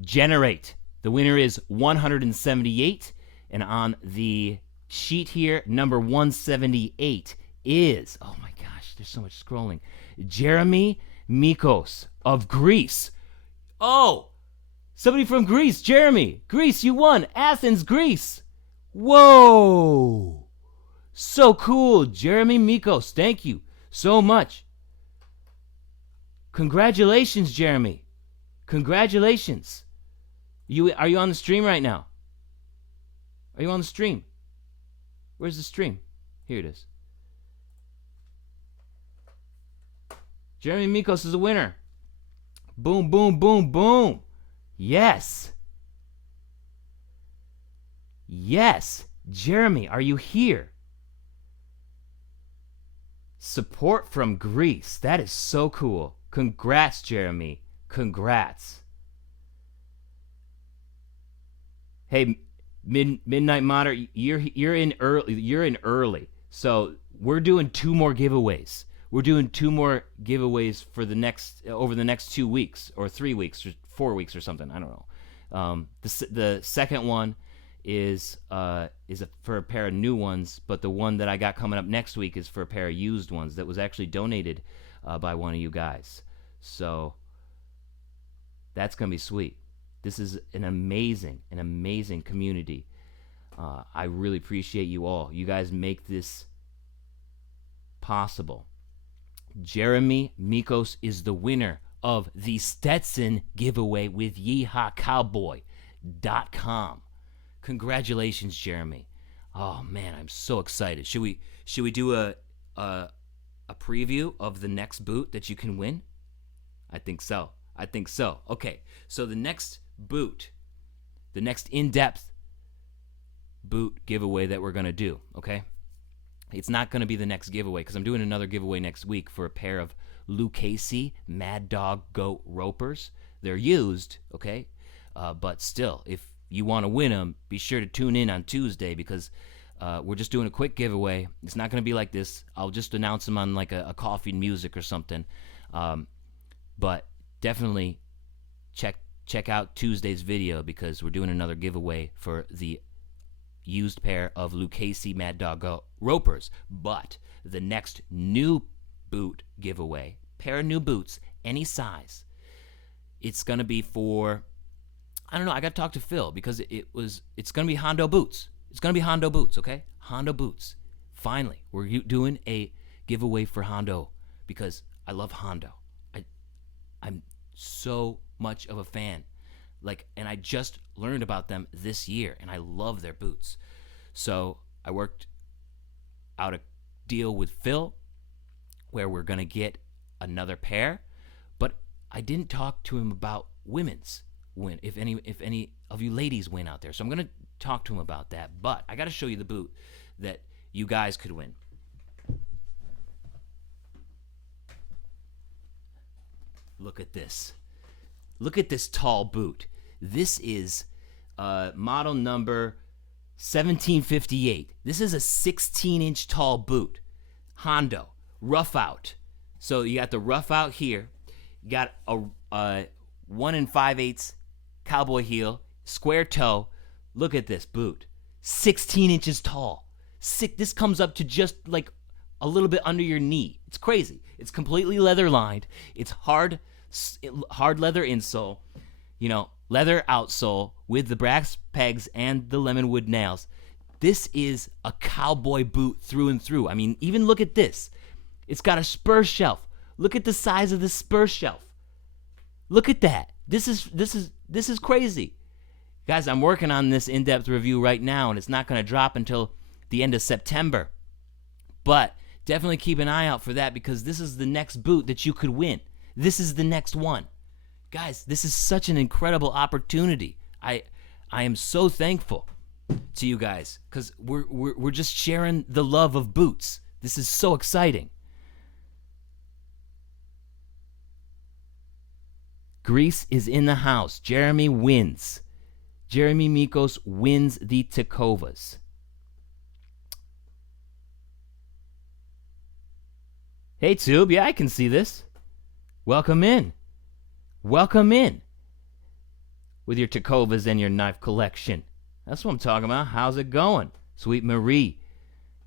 Generate. The winner is 178. And on the sheet here, number 178 is, oh my gosh, there's so much scrolling, Jeremy Mikos of Greece. Oh, somebody from Greece. Jeremy, Greece, you won. Athens, Greece. Whoa. So cool. Jeremy Mikos, thank you so much. Congratulations, Jeremy. Congratulations. Are you on the stream right now? Are you on the stream? Where's the stream? Here it is. Jeremy Mikos is a winner. Boom, boom, boom, boom. Yes. Yes. Jeremy, are you here? Support from Greece. That is so cool. Congrats, Jeremy. Congrats. Hey, Midnight Modder, you're in early. So we're doing 2 more giveaways. We're doing 2 more giveaways for over the next 2 weeks or 3 weeks or 4 weeks or something. I don't know. The second one is for a pair of new ones, but the one that I got coming up next week is for a pair of used ones that was actually donated by one of you guys. So that's gonna be sweet. This is an amazing community. I really appreciate you all. You guys make this possible. Jeremy Mikos is the winner of the Stetson giveaway with YeehawCowboy.com. Congratulations, Jeremy. Oh man, I'm so excited. Should we do a preview of the next boot that you can win? I think so. Okay, so the next boot, the next in-depth boot giveaway that we're going to do, okay? It's not going to be the next giveaway because I'm doing another giveaway next week for a pair of Lucchese Mad Dog Goat Ropers. They're used, okay? But still, if you want to win them, be sure to tune in on Tuesday because we're just doing a quick giveaway. It's not going to be like this. I'll just announce them on like a coffee and music or something. But definitely check out Tuesday's video because we're doing another giveaway for the used pair of Lucchese Mad Dog Ropers. But the next new boot giveaway, pair of new boots, any size, It's gonna be for, I don't know. I got to talk to Phil because it's gonna be Hondo Boots. It's gonna be Hondo Boots, okay? Hondo Boots. Finally, we're doing a giveaway for Hondo because I love Hondo. I'm so much of a fan. And I just learned about them this year, and I love their boots. So I worked out a deal with Phil where we're gonna get another pair, but I didn't talk to him about women's win. If any of you ladies win out there, so I'm gonna talk to him about that. But I got to show you the boot that you guys could win. Look at this. Look at this tall boot. This is model number 1758. This is a 16-inch tall boot. Hondo, rough out. So you got the rough out here. You got a 1 5/8 cowboy heel, square toe. Look at this boot. 16 inches tall. This comes up to just like a little bit under your knee. It's crazy. It's completely leather lined. It's hard leather insole, leather outsole with the brass pegs and the lemonwood nails. This is a cowboy boot through and through. I mean, even look at this. It's got a spur shelf. Look at the size of the spur shelf. Look at that. This is crazy. Guys, I'm working on this in-depth review right now, and it's not going to drop until the end of September. But definitely keep an eye out for that because this is the next boot that you could win. This is the next one. Guys, this is such an incredible opportunity. I am so thankful to you guys because we're just sharing the love of boots. This is so exciting. Greece is in the house. Jeremy wins. Jeremy Mikos wins the Tacovas. Hey, Tube. Yeah, I can see this. Welcome in. Welcome in. With your Tacovas and your knife collection. That's what I'm talking about. How's it going? Sweet Marie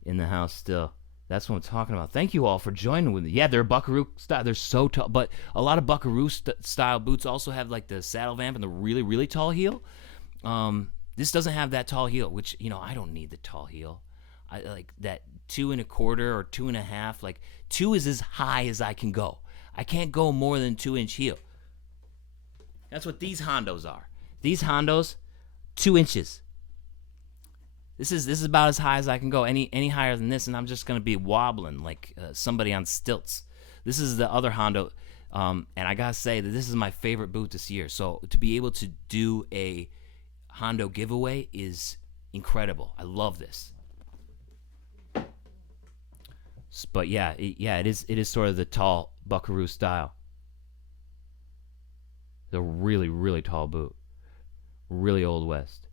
in the house still. That's what I'm talking about. Thank you all for joining with me. Yeah, they're Buckaroo style. They're so tall. But a lot of Buckaroo style boots also have like the saddle vamp and the really, really tall heel. This doesn't have that tall heel, which, I don't need the tall heel. I like that 2 1/4 or 2 1/2. Like 2 is as high as I can go. I can't go more than 2-inch heel. That's what these Hondos are. These Hondos, 2 inches. This is about as high as I can go. Any higher than this, and I'm just gonna be wobbling like somebody on stilts. This is the other Hondo, and I gotta say that this is my favorite boot this year. So to be able to do a Hondo giveaway is incredible. I love this. But yeah, it is sort of the tall Buckaroo style. The really, really tall boot. Really Old West.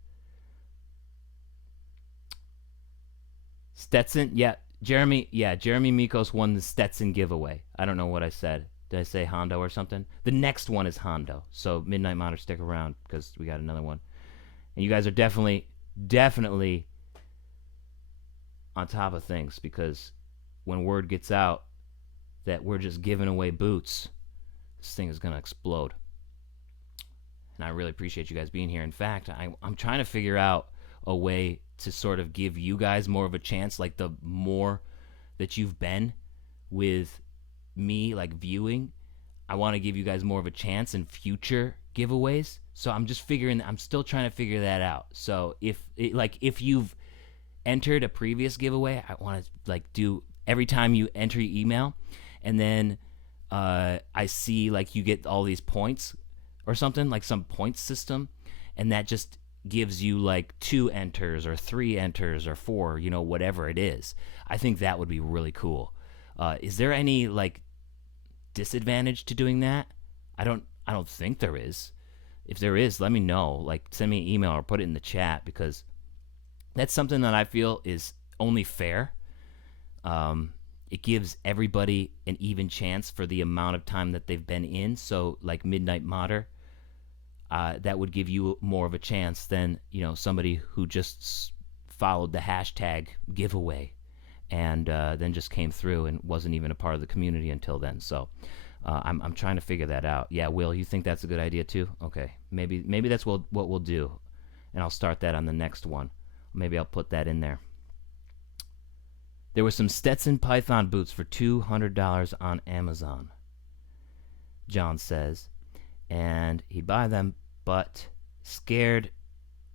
Stetson, Jeremy Mikos won the Stetson giveaway. I don't know what I said. Did I say Hondo or something? The next one is Hondo. So Midnight Monitor, stick around because we got another one. And you guys are definitely on top of things because when word gets out that we're just giving away boots, this thing is going to explode. And I really appreciate you guys being here. In fact, I'm trying to figure out a way to sort of give you guys more of a chance, like the more that you've been with me, like viewing, I want to give you guys more of a chance in future giveaways. So I'm still trying to figure that out. So if you've entered a previous giveaway, I want to do every time you enter your email, and then I see you get all these points or something, like some point system, and that just gives you 2 enters or 3 enters or 4, whatever it is. I think that would be really cool. Is there any disadvantage to doing that? I don't think there is. If there is, let me know. Send me an email or put it in the chat because that's something that I feel is only fair. It gives everybody an even chance for the amount of time that they've been in. So Midnight Modder, that would give you more of a chance than somebody who just followed the hashtag giveaway and then just came through and wasn't even a part of the community until then. So I'm trying to figure that out. Yeah, Will, you think that's a good idea too? Okay, maybe that's what we'll do, and I'll start that on the next one. Maybe I'll put that in there. There were some Stetson Python boots for $200 on Amazon, John says, and he'd buy them, but scared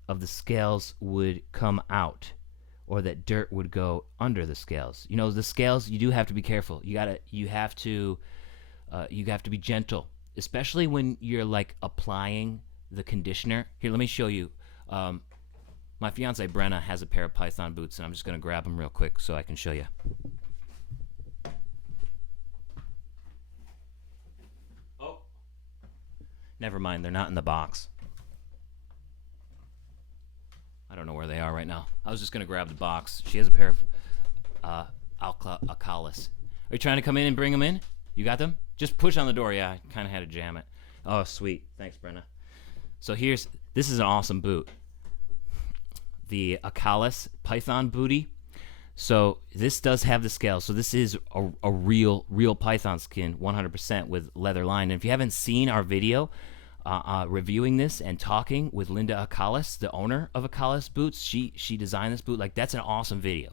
of the scales would come out, or that dirt would go under the scales. You know, the scales, you do have to be careful. You have to be gentle, especially when you're like applying the conditioner. Here, let me show you. My fiance Brenna has a pair of Python boots, and I'm just gonna grab them real quick so I can show you. Oh, never mind, they're not in the box. I don't know where they are right now. I was just gonna grab the box. She has a pair of Acalis. Are you trying to come in and bring them in? You got them? Just push on the door. Yeah, I kind of had to jam it. Oh, sweet. Thanks, Brenna. So this is an awesome boot. The Acalis Python booty. So this does have the scales. So this is a real Python skin, 100% with leather line. And if you haven't seen our video reviewing this and talking with Linda Acalis, the owner of Acalis Boots, she designed this boot. Like, that's an awesome video.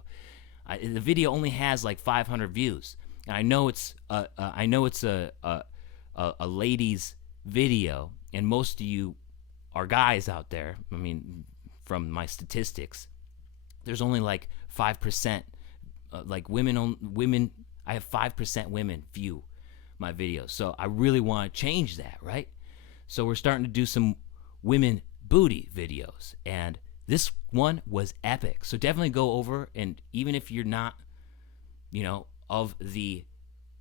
The video only has like 500 views. And I know it's a ladies video, and most of you are guys out there. I mean, from my statistics, there's only like 5% like women. I have 5% women view my videos, so I really want to change that, right? So we're starting to do some women booty videos, and this one was epic. So definitely go over, and even if you're not, of the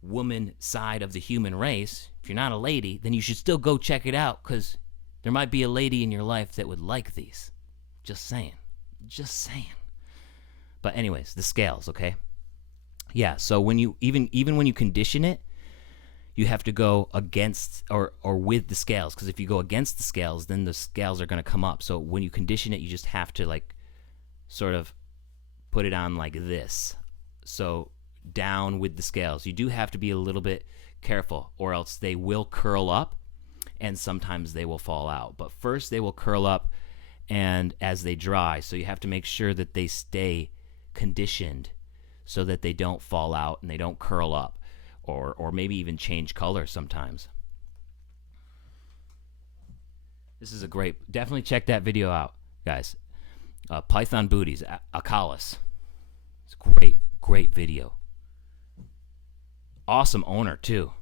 woman side of the human race, if you're not a lady, then you should still go check it out, because there might be a lady in your life that would like these. Just saying. But anyways, the scales, okay? Yeah, so when you even when you condition it, you have to go against or with the scales, because if you go against the scales, then the scales are going to come up. So when you condition it, you just have to like sort of put it on like this. So down with the scales. You do have to be a little bit careful, or else they will curl up and sometimes they will fall out. But first they will curl up and as they dry, so you have to make sure that they stay conditioned so that they don't fall out and they don't curl up, or maybe even change color sometimes. This is definitely check that video out, guys. Python Booties, Acalis. It's great video. Awesome owner too.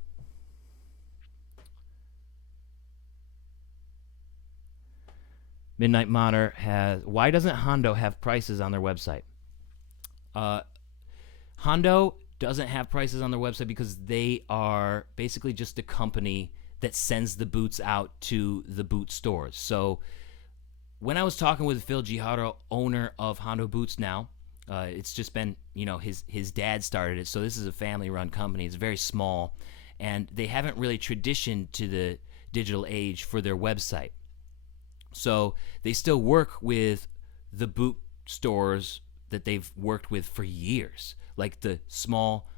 Midnight Monitor has, why doesn't Hondo have prices on their website? Hondo doesn't have prices on their website because they are basically just a company that sends the boots out to the boot stores. So when I was talking with Phil Gijardo, owner of Hondo Boots now, it's just been, his dad started it, so this is a family-run company. It's very small, and they haven't really transitioned to the digital age for their website. So they still work with the boot stores that they've worked with for years, like the small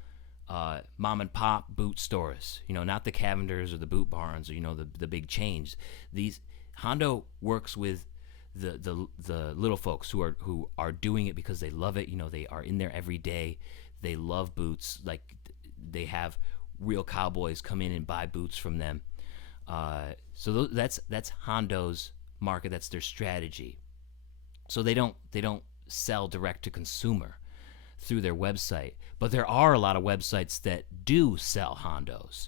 mom and pop boot stores, not the Cavenders or the Boot Barns or the big chains. These Hondo works with the little folks who are doing it because they love it. They are in there every day. They love boots. Like, they have real cowboys come in and buy boots from them. So that's Hondo's market. That's their strategy. So they don't sell direct to consumer through their website, but there are a lot of websites that do sell Hondos,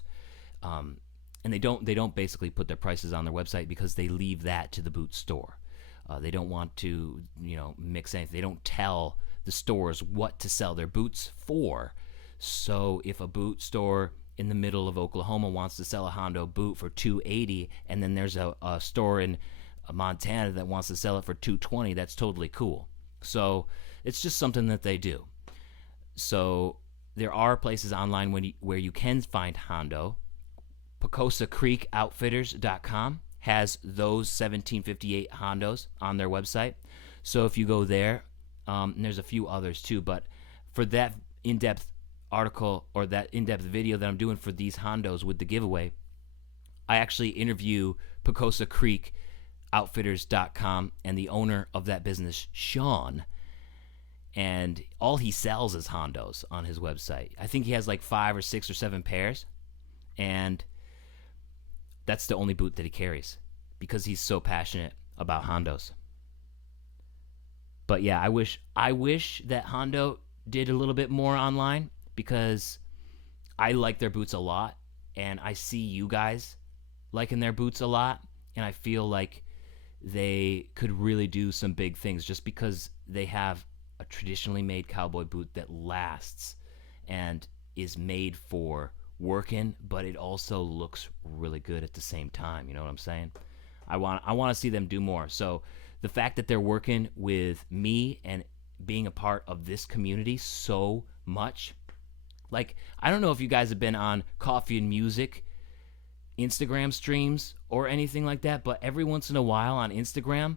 and they don't basically put their prices on their website because they leave that to the boot store. They don't want to mix anything. They don't tell the stores what to sell their boots for. So if a boot store in the middle of Oklahoma wants to sell a Hondo boot for $280, and then there's a store in Montana that wants to sell it for $220, that's totally cool. So it's just something that they do. So there are places online where you can find Hondo. PecosacCreekOutfitters.com has those 1758 Hondos on their website. So if you go there, and there's a few others too, but for that in-depth article or that in-depth video that I'm doing for these Hondos with the giveaway, I actually interview Pocosa Creek Outfitters.com and the owner of that business, Sean. And all he sells is Hondos on his website. I think he has like 5 or 6 or 7 pairs. And that's the only boot that he carries because he's so passionate about Hondos. But yeah, I wish that Hondo did a little bit more online because I like their boots a lot, and I see you guys liking their boots a lot, and I feel like they could really do some big things just because they have a traditionally made cowboy boot that lasts and is made for working, but it also looks really good at the same time. You know what I'm saying? I want to see them do more. So the fact that they're working with me and being a part of this community so much, like, I don't know if you guys have been on Coffee and Music Instagram streams or anything like that, but every once in a while on Instagram,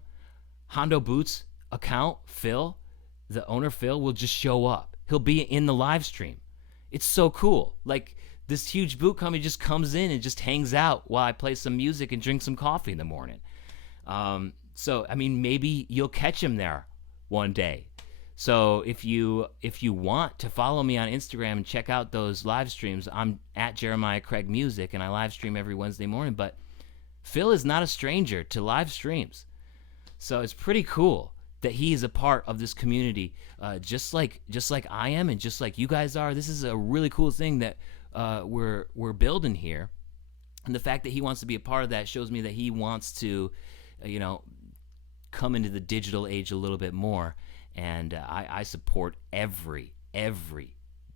Hondo Boots account, Phil, the owner Phil, will just show up. He'll be in the live stream. It's so cool. Like, this huge boot company just comes in and just hangs out while I play some music and drink some coffee in the morning. So, I mean, maybe you'll catch him there one day. So if you want to follow me on Instagram and check out those live streams, I'm at Jeremiah Craig Music, and I live stream every Wednesday morning. But Phil is not a stranger to live streams. So it's pretty cool that he is a part of this community, just like I am and just like you guys are. This is a really cool thing that we're building here. And the fact that he wants to be a part of that shows me that he wants to, come into the digital age a little bit more. And I support every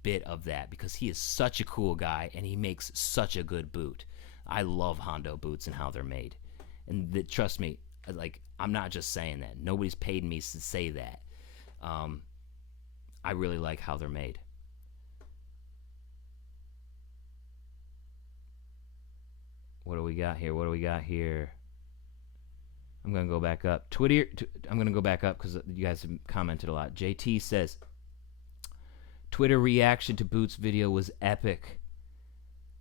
bit of that because he is such a cool guy and he makes such a good boot. I love Hondo boots and how they're made. And trust me, like, I'm not just saying that. Nobody's paid me to say that. I really like how they're made. What do we got here? I'm going to go back up. I'm going to go back up because you guys have commented a lot. JT says, Twitter reaction to Boots video was epic.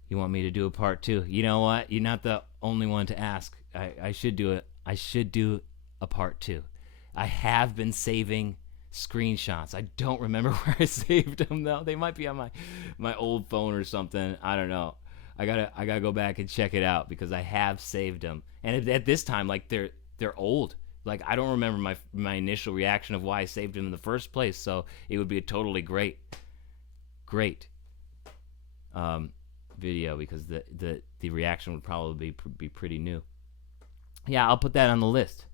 You want me to do a part 2? You know what? You're not the only one to ask. I should do it. I should do a part 2. I have been saving screenshots. I don't remember where I saved them, though. They might be on my old phone or something. I don't know. I gotta go back and check it out because I have saved them. And at this time, like, they're old. Like, I don't remember my initial reaction of why I saved them in the first place. So it would be a totally great video because the reaction would probably be pretty new. Yeah, I'll put that on the list.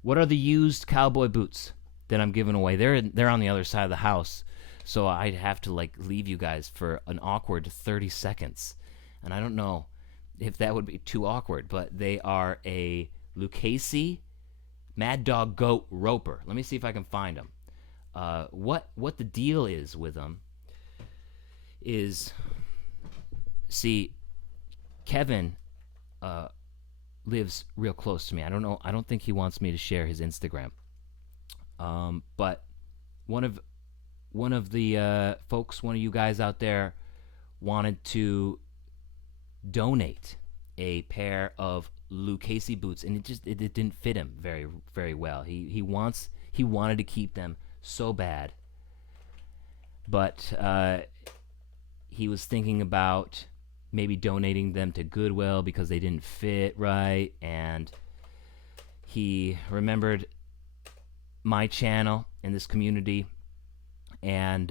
What are the used cowboy boots that I'm giving away? They're on the other side of the house. So I'd have to, like, leave you guys for an awkward 30 seconds. And I don't know if that would be too awkward, but they are a Lucchese Mad Dog Goat Roper. Let me see if I can find them. What the deal is with them is, see, Kevin lives real close to me. I don't know. I don't think he wants me to share his Instagram. But one of the folks, one of you guys out there, wanted to donate a pair of Lucchese boots, and it didn't fit him very, very well. He wanted to keep them so bad, but he was thinking about maybe donating them to Goodwill because they didn't fit right, and he remembered my channel in this community, and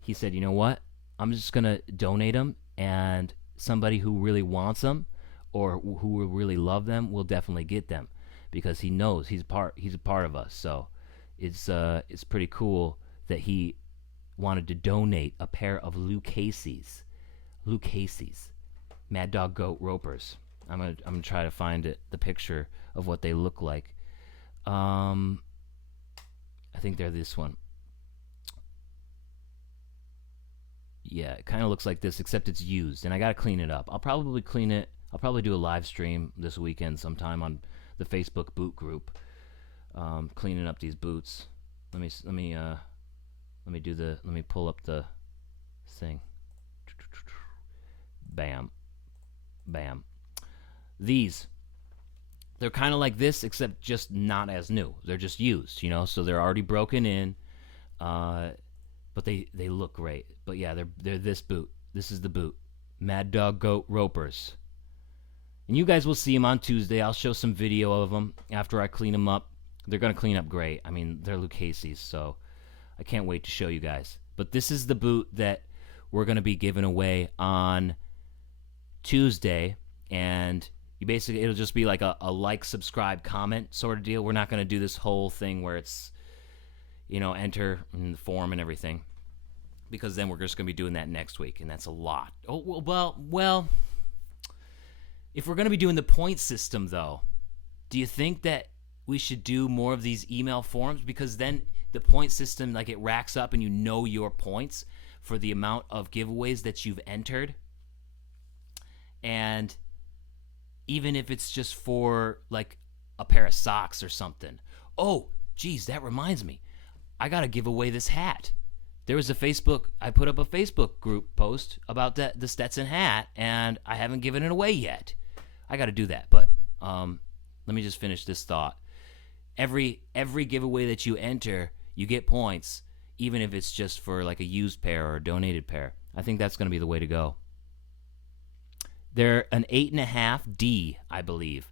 he said, you know what, I'm just gonna donate them, and somebody who really wants them or who will really love them will definitely get them because he knows he's a part of us. So it's pretty cool that he wanted to donate a pair of Lucchese's Mad Dog Goat Ropers. I'm gonna try to find the picture of what they look like. I think they're this one. Yeah, it kind of looks like this, except it's used, and I gotta clean it up. I'll probably clean it. I'll probably do a live stream this weekend sometime on the Facebook boot group, cleaning up these boots. Let me Let me pull up the thing. Bam. Bam. These, they're kind of like this, except just not as new. They're just used, so they're already broken in, but they look great. But yeah, they're this boot. This is the boot. Mad Dog Goat Ropers. And you guys will see them on Tuesday. I'll show some video of them after I clean them up. They're going to clean up great. I mean, they're Lucchese's, so I can't wait to show you guys. But this is the boot that we're going to be giving away on Tuesday, and it'll just be like a like, subscribe, comment sort of deal. We're not going to do this whole thing where it's, enter in the form and everything, because then we're just going to be doing that next week, and that's a lot. Oh, well, if we're going to be doing the point system, though, do you think that we should do more of these email forms? Because then the point system, like, it racks up and you know your points for the amount of giveaways that you've entered. And even if it's just for, like, a pair of socks or something. Oh, geez, that reminds me. I got to give away this hat. There was I put up a Facebook group post about the Stetson hat, and I haven't given it away yet. I got to do that, but let me just finish this thought. Every giveaway that you enter, you get points, even if it's just for like a used pair or a donated pair. I think that's going to be the way to go. They're an 8.5D, I believe.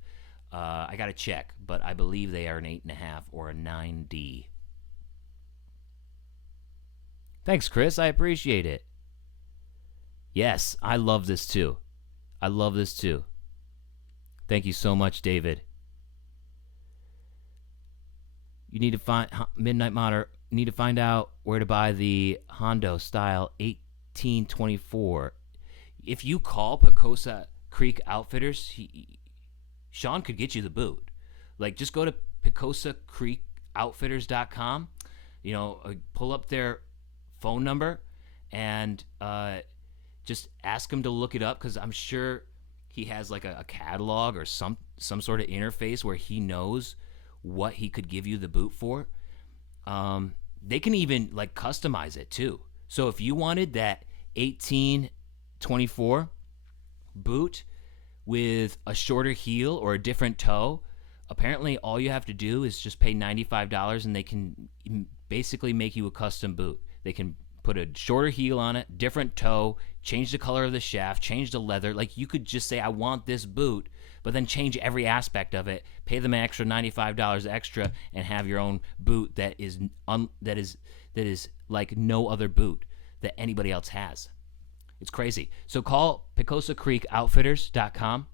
I got to check, but I believe they are an 8.5 or a 9D. Thanks, Chris. I appreciate it. Yes, I love this too. Thank you so much, David. You need to find Midnight Modder. Need to find out where to buy the Hondo Style 1824. If you call Picosa Creek Outfitters, Sean could get you the boot. Like, just go to PicosaCreekOutfitters.com. Pull up their phone number and just ask him to look it up, because I'm sure he has like a catalog or some sort of interface where he knows what he could give you the boot for. They can even like customize it too. So if you wanted that 1824 boot with a shorter heel or a different toe, apparently all you have to do is just pay $95 and they can basically make you a custom boot. They can put a shorter heel on it, different toe, change the color of the shaft, change the leather. Like, you could just say, I want this boot, but then change every aspect of it, pay them an extra $95 extra, and have your own boot that is like no other boot that anybody else has. It's crazy. So call PicosaCreekOutfitters.com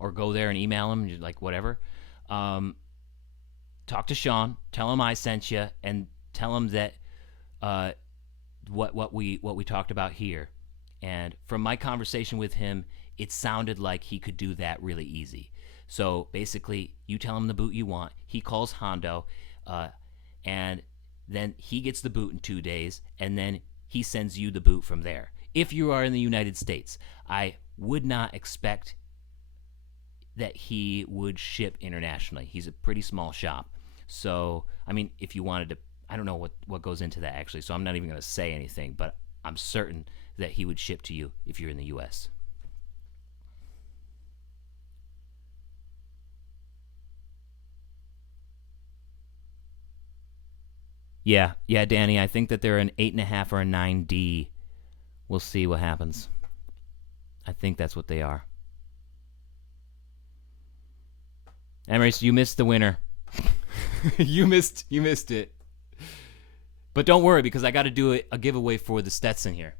or go there and email them, like whatever. Talk to Sean, tell him I sent you, and tell him that what we talked about here. And from my conversation with him, it sounded like he could do that really easy. So basically, you tell him the boot you want. He calls Hondo, and then he gets the boot in 2 days, and then he sends you the boot from there. If you are in the United States, I would not expect that he would ship internationally. He's a pretty small shop. So, I mean, if you wanted to, I don't know what goes into that actually, so I'm not even going to say anything, but I'm certain that he would ship to you if you're in the U.S. Yeah, Danny, I think that they're an 8.5 or a 9D. We'll see what happens. I think that's what they are. Emrys, you missed the winner. you missed it. But don't worry, because I got to do a giveaway for the Stetson here.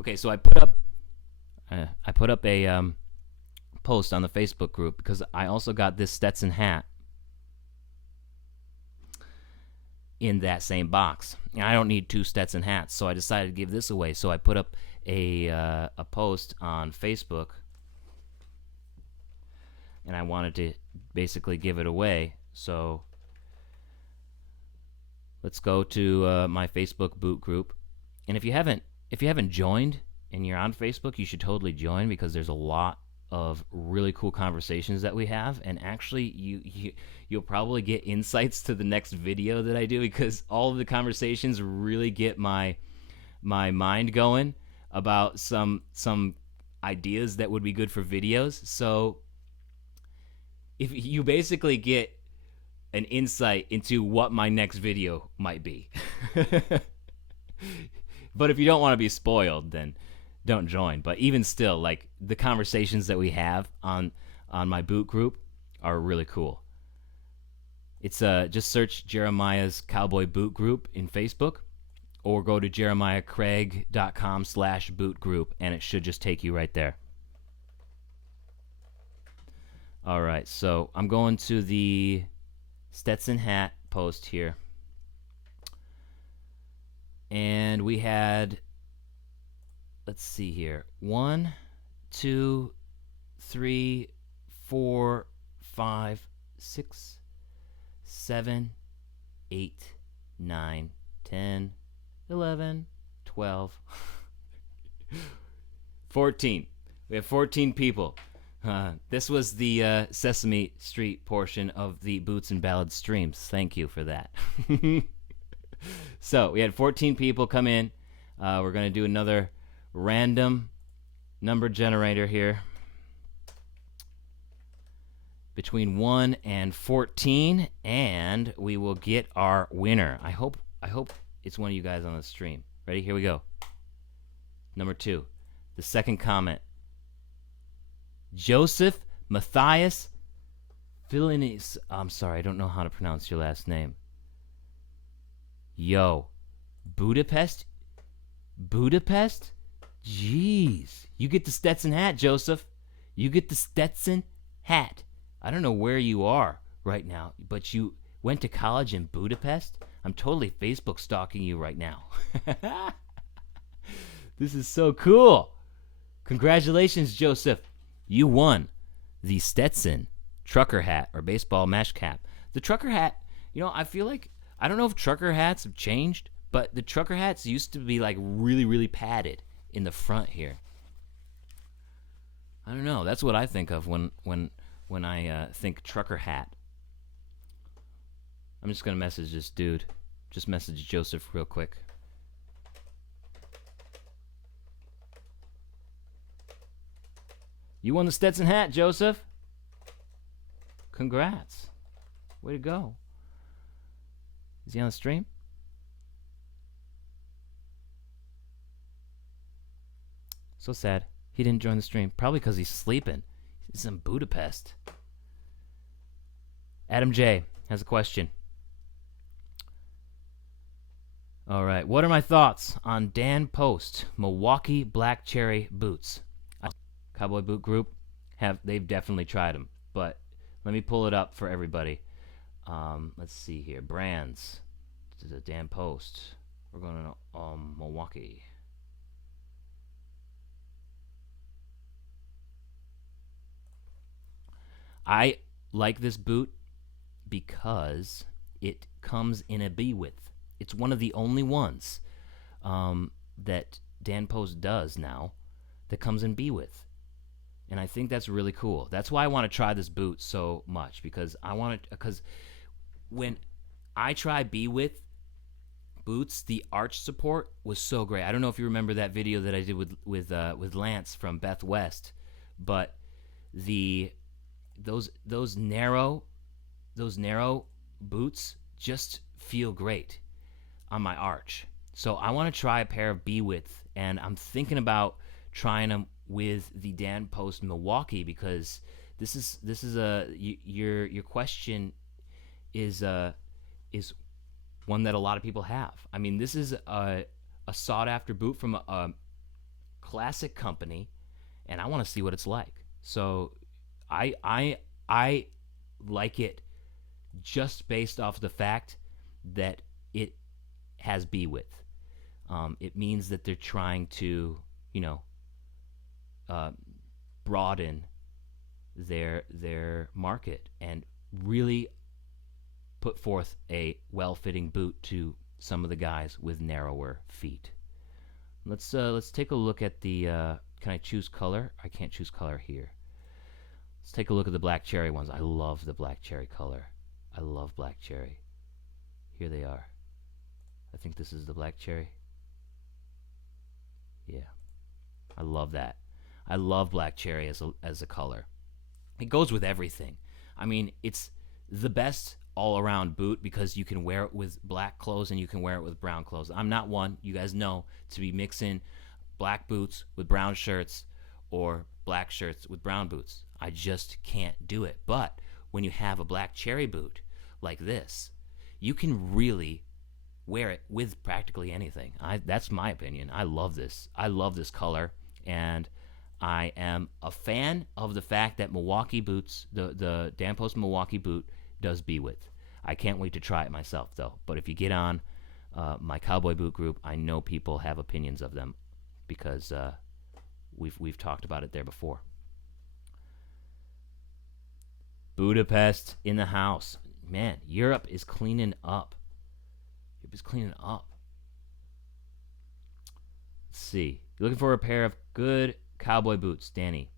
Okay, so I put up a post on the Facebook group because I also got this Stetson hat in that same box. And I don't need 2 Stetson hats, so I decided to give this away. So I put up a post on Facebook, and I wanted to basically give it away. So let's go to my Facebook boot group. And if you haven't joined and you're on Facebook, you should totally join, because there's a lot of really cool conversations that we have, and actually you'll probably get insights to the next video that I do, because all of the conversations really get my mind going about some ideas that would be good for videos. So if you basically get an insight into what my next video might be. But if you don't want to be spoiled, then don't join. But even still, like, the conversations that we have on my boot group are really cool. It's just search Jeremiah's Cowboy Boot Group in Facebook, or go to jeremiahcraig.com/boot group, and it should just take you right there. All right, so I'm going to the Stetson hat post here. And we had, let's see here, 1, 2, 3, 4, 5, 6, 7, 8, 9, 10, 11, 12, 14. We have 14 people. This was the Sesame Street portion of the Boots and Ballads streams. Thank you for that. So we had 14 people come in. We're going to do another random number generator here. Between 1 and 14, and we will get our winner. I hope it's one of you guys on the stream. Ready? Here we go. Number 2. The second comment. Joseph Matthias Philinis. I'm sorry, I don't know how to pronounce your last name. Yo, Budapest? Jeez. You get the Stetson hat, Joseph. You get the Stetson hat. I don't know where you are right now, but you went to college in Budapest? I'm totally Facebook stalking you right now. This is so cool. Congratulations, Joseph. You won the Stetson trucker hat, or baseball mesh cap. The trucker hat, I feel like, I don't know if trucker hats have changed, but the trucker hats used to be like really, really padded in the front here. I don't know. That's what I think of when I think trucker hat. I'm just going to message this dude. Just message Joseph real quick. You won the Stetson hat, Joseph. Congrats. Way to go. Is he on the stream? So sad. He didn't join the stream. Probably because he's sleeping. He's in Budapest. Adam J. has a question. All right. What are my thoughts on Dan Post Milwaukee Black Cherry boots? Cowboy Boot Group, they've definitely tried them. But let me pull it up for everybody. Let's see here. Brands. To the Dan Post. We're going to Milwaukee. I like this boot because it comes in a B width. It's one of the only ones that Dan Post does now that comes in B width. And I think that's really cool. That's why I want to try this boot so much, because when I try B width boots, the arch support was so great. I don't know if you remember that video that I did with Lance from Beth West, but those narrow boots just feel great on my arch. So I want to try a pair of B width, and I'm thinking about trying them with the Dan Post Milwaukee, because this is your question is one that a lot of people have. I mean, this is a sought after boot from a classic company, and I want to see what it's like. So I like it just based off the fact that it has B width. It means that they're trying to, broaden their market and really put forth a well-fitting boot to some of the guys with narrower feet. Let's take a look at the. Can I choose color? I can't choose color here. Let's take a look at the black cherry ones. I love the black cherry color. I love black cherry. Here they are. I think this is the black cherry. Yeah, I love that. I love black cherry as a color. It goes with everything. I mean, it's the best all-around boot because you can wear it with black clothes and you can wear it with brown clothes. I'm not one, you guys know, to be mixing black boots with brown shirts or black shirts with brown boots. I just can't do it. But when you have a black cherry boot like this, you can really wear it with practically anything. That's my opinion. I love this. I love this color, and I am a fan of the fact that Milwaukee boots, the Dan Post Milwaukee boot, does be with. I can't wait to try it myself, though. But if you get on my cowboy boot group, I know people have opinions of them because we've talked about it there before. Budapest in the house. Man, Europe is cleaning up. Europe is cleaning up. Let's see. You're looking for a pair of good cowboy boots, Danny.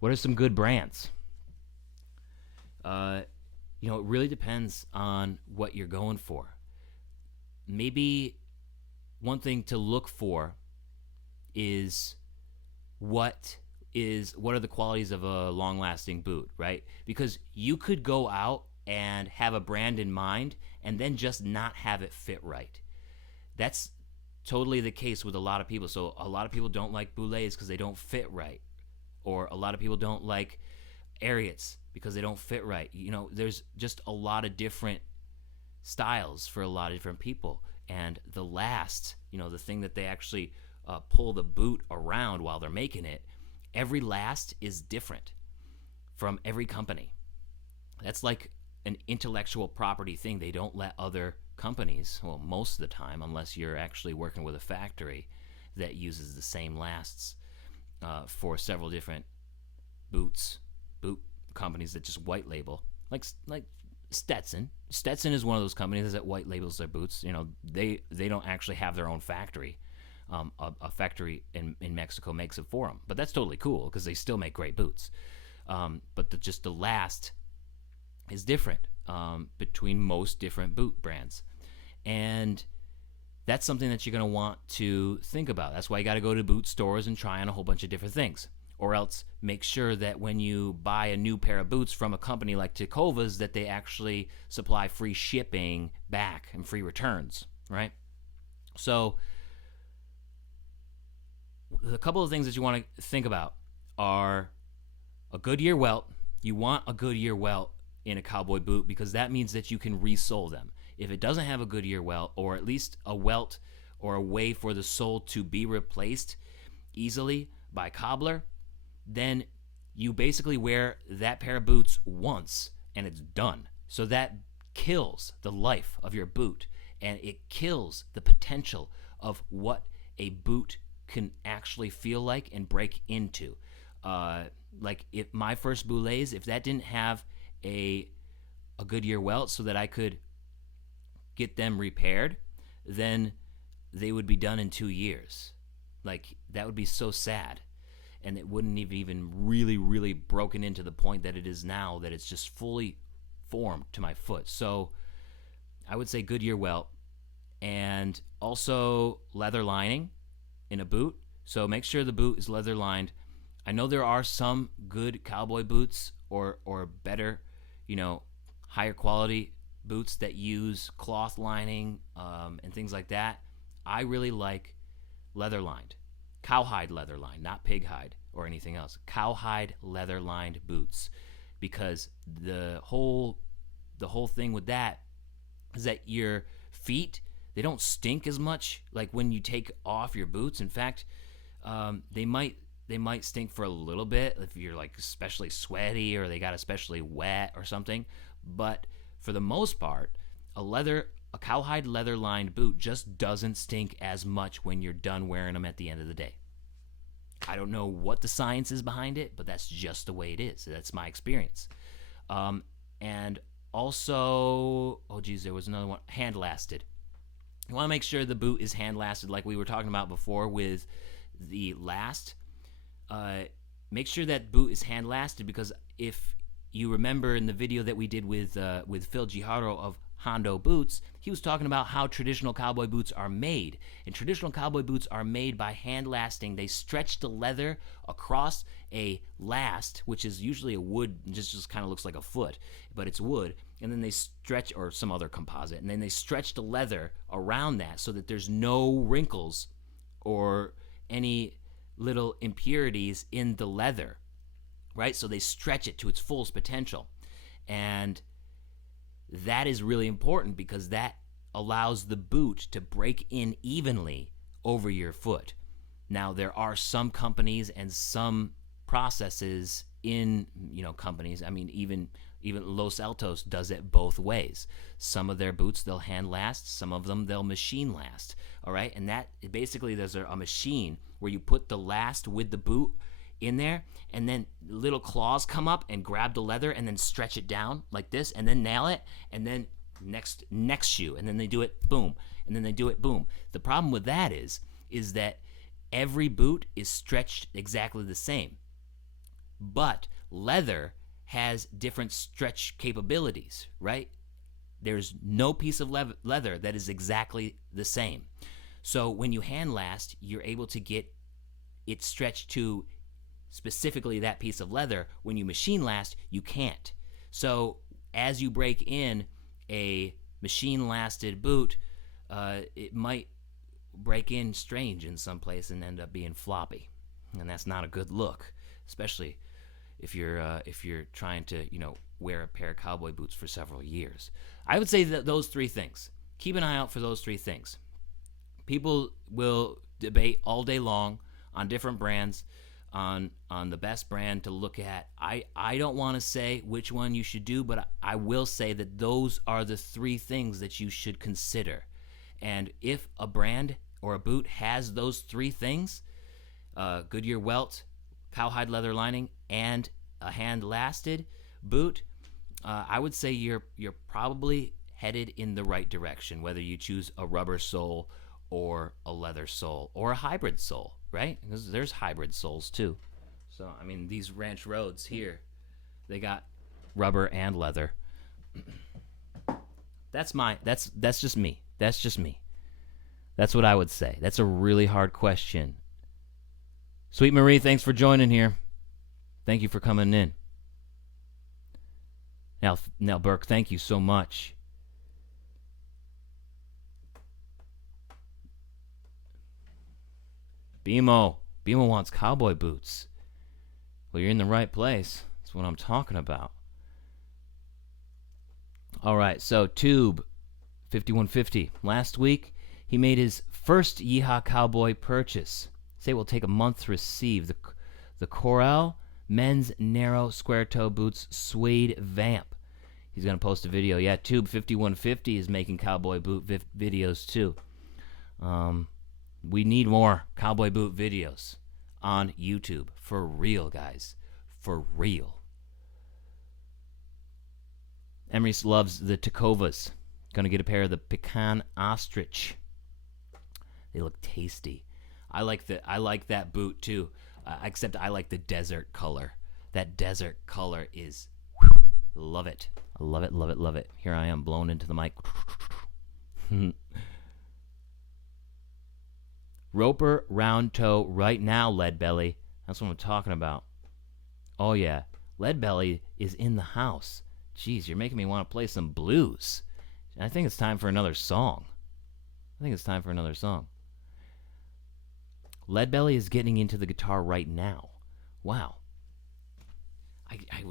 What are some good brands? It really depends on what you're going for. Maybe one thing to look for is what are the qualities of a long-lasting boot, right? Because you could go out and have a brand in mind and then just not have it fit right. That's totally the case with a lot of people. So a lot of people don't like boulets because they don't fit right. Or a lot of people don't like Ariats because they don't fit right. There's just a lot of different styles for a lot of different people. And the last, the thing that they actually pull the boot around while they're making it, every last is different from every company. That's like an intellectual property thing. They don't let other companies, well, most of the time, unless you're actually working with a factory that uses the same lasts for several different boot companies that just white label, like Stetson. Stetson is one of those companies that white labels their boots. They don't actually have their own factory. A factory in Mexico makes it for them, but that's totally cool because they still make great boots. But the last is different between most different boot brands, and that's something that you're going to want to think about. That's why you got to go to boot stores and try on a whole bunch of different things, or else make sure that when you buy a new pair of boots from a company like Tecovas, that they actually supply free shipping back and free returns, right? So a couple of things that you want to think about are a Goodyear welt. You want a Goodyear welt in a cowboy boot because that means that you can resole them. If it doesn't have a Goodyear welt, or at least a welt or a way for the sole to be replaced easily by cobbler, then you basically wear that pair of boots once and it's done. So that kills the life of your boot, and it kills the potential of what a boot can actually feel like and break into. Like if my first boulets, if that didn't have a Goodyear welt so that I could get them repaired, then they would be done in 2 years. Like, that would be so sad. And it wouldn't have even really, really broken into the point that it is now, that it's just fully formed to my foot. So I would say Goodyear welt, and also leather lining in a boot. So make sure the boot is leather lined. I know there are some good cowboy boots or better, higher quality boots that use cloth lining and things like that. I really like leather lined, cowhide leather lined, not pig hide or anything else. Cowhide leather lined boots, because the whole thing with that is that your feet, they don't stink as much like when you take off your boots. In fact, they might stink for a little bit if you're like especially sweaty or they got especially wet or something. But for the most part, a cowhide leather lined boot just doesn't stink as much when you're done wearing them at the end of the day. I don't know what the science is behind it, but that's just the way it is. That's my experience. And also, there was another one, hand lasted. You want to make sure the boot is hand lasted, like we were talking about before with the last. Make sure that boot is hand lasted, because if you remember in the video that we did with Phil Gijardo of Hondo Boots, he was talking about how traditional cowboy boots are made. And traditional cowboy boots are made by hand lasting. They stretch the leather across a last, which is usually a wood, just kind of looks like a foot, but it's wood. And then they stretch, or some other composite, and then they stretch the leather around that so that there's no wrinkles or any little impurities in the leather, right? So they stretch it to its fullest potential. And that is really important because that allows the boot to break in evenly over your foot. Now, there are some companies and some processes in, companies. I mean, even Los Altos does it both ways. Some of their boots they'll hand last, some of them they'll machine last. All right, and that basically there's a machine where you put the last with the boot in there, and then little claws come up and grab the leather and then stretch it down like this, and then nail it, and then next shoe, and then they do it boom, and then they do it boom. The problem with that is that every boot is stretched exactly the same, but leather has different stretch capabilities, right? There's no piece of leather that is exactly the same. So when you hand last, you're able to get it stretched to specifically that piece of leather. When you machine last, you can't. So as you break in a machine lasted boot, it might break in strange in some place and end up being floppy, and that's not a good look, especially if you're trying to wear a pair of cowboy boots for several years. I would say that those three things. Keep an eye out for those three things. People will debate all day long on different brands, on the best brand to look at. I don't want to say which one you should do, but I will say that those are the three things that you should consider. And if a brand or a boot has those three things, Goodyear welt, cowhide leather lining, and a hand-lasted boot, I would say you're probably headed in the right direction, whether you choose a rubber sole or a leather sole or a hybrid sole, right? Because there's hybrid soles too. So, I mean, these Ranch Roads here, they got rubber and leather. That's just me. That's just me. That's what I would say. That's a really hard question. Sweet Marie, thanks for joining here. Thank you for coming in. Now, Burke, thank you so much. BMO wants cowboy boots. Well, you're in the right place. That's what I'm talking about. All right, so Tube 5150. Last week, he made his first Yeehaw Cowboy purchase. Say it will take a month to receive the Corel men's narrow square toe boots suede vamp. He's going to post a video. Yeah, Tube 5150 is making cowboy boot videos too. We need more cowboy boot videos on YouTube. For real, guys. For real. Emery loves the Tacovas. Gonna get a pair of the Pecan Ostrich. They look tasty. I like that boot too. Except I like the desert color. That desert color is, love it. I love it, love it, love it. Here I am blown into the mic. Roper round toe right now, Lead Belly. That's what I'm talking about. Oh yeah, Lead Belly is in the house. Jeez, you're making me want to play some blues. I think it's time for another song. Lead Belly is getting into the guitar right now. Wow. I'd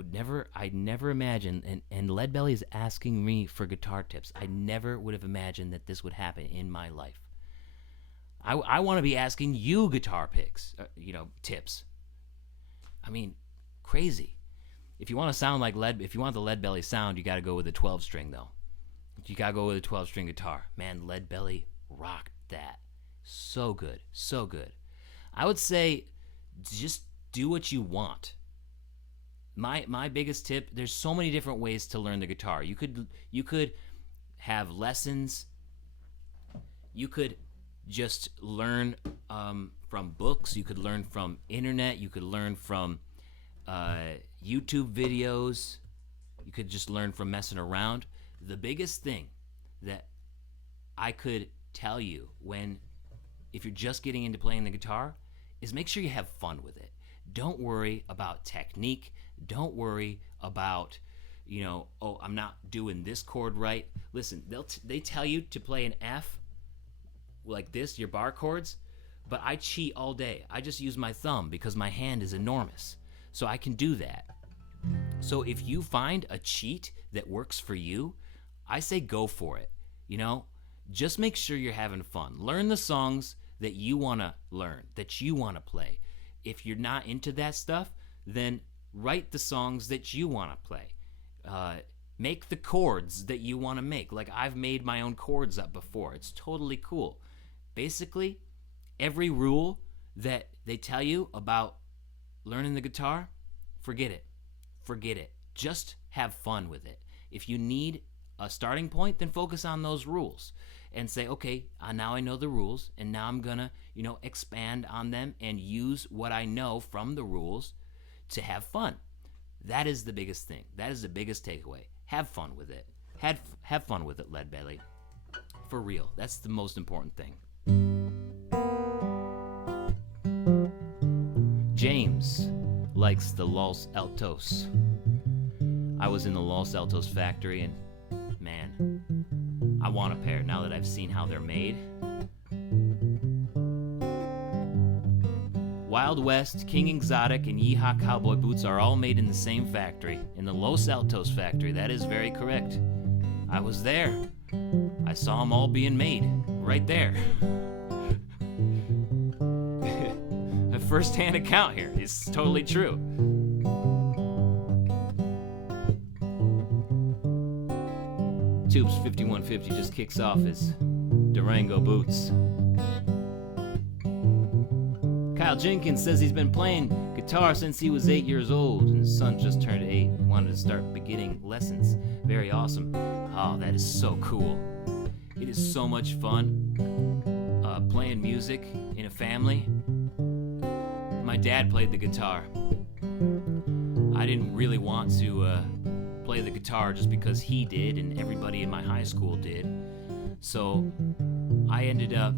never imagine, and Lead Belly is asking me for guitar tips. I never would have imagined that this would happen in my life. I want to be asking you guitar picks, tips. I mean, crazy. If you want to sound like if you want the Lead Belly sound, you got to go with a 12-string though. You got to go with a 12-string guitar. Man, Lead Belly rocked that. So good, so good. I would say just do what you want. My biggest tip, there's so many different ways to learn the guitar. You could have lessons. You could just learn from books. You could learn from internet. You could learn from YouTube videos. You could just learn from messing around. The biggest thing that I could tell you if you're just getting into playing the guitar is make sure you have fun with it. Don't worry about technique. Don't worry about, oh, I'm not doing this chord right. Listen, they tell you to play an F like this, your bar chords, but I cheat all day. I just use my thumb because my hand is enormous. So I can do that. So if you find a cheat that works for you, I say go for it. Just make sure you're having fun. Learn the songs that you want to learn, that you want to play. If you're not into that stuff, then write the songs that you want to play. Make the chords that you want to make. Like I've made my own chords up before. It's totally cool. Basically, every rule that they tell you about learning the guitar, forget it. Forget it. Just have fun with it. If you need a starting point, then focus on those rules and say, okay, now I know the rules, and now I'm gonna, expand on them and use what I know from the rules to have fun. That is the biggest thing. That is the biggest takeaway. Have fun with it. Have fun with it, Leadbelly. For real. That's the most important thing. James likes the Los Altos. I was in the Los Altos factory, and man, I want a pair now that I've seen how they're made. Wild West, King Exotic, and Yeehaw Cowboy boots are all made in the same factory, in the Los Altos factory. That is very correct. I was there. I saw them all being made right there. A first-hand account here. It's totally true. Tubes 5150 just kicks off his Durango boots. Kyle Jenkins says he's been playing guitar since he was 8 years old, and his son just turned 8 and wanted to start beginning lessons. Very awesome. Oh, that is so cool. It is so much fun playing music in a family. My dad played the guitar. I didn't really want to play the guitar just because he did and everybody in my high school did. So I ended up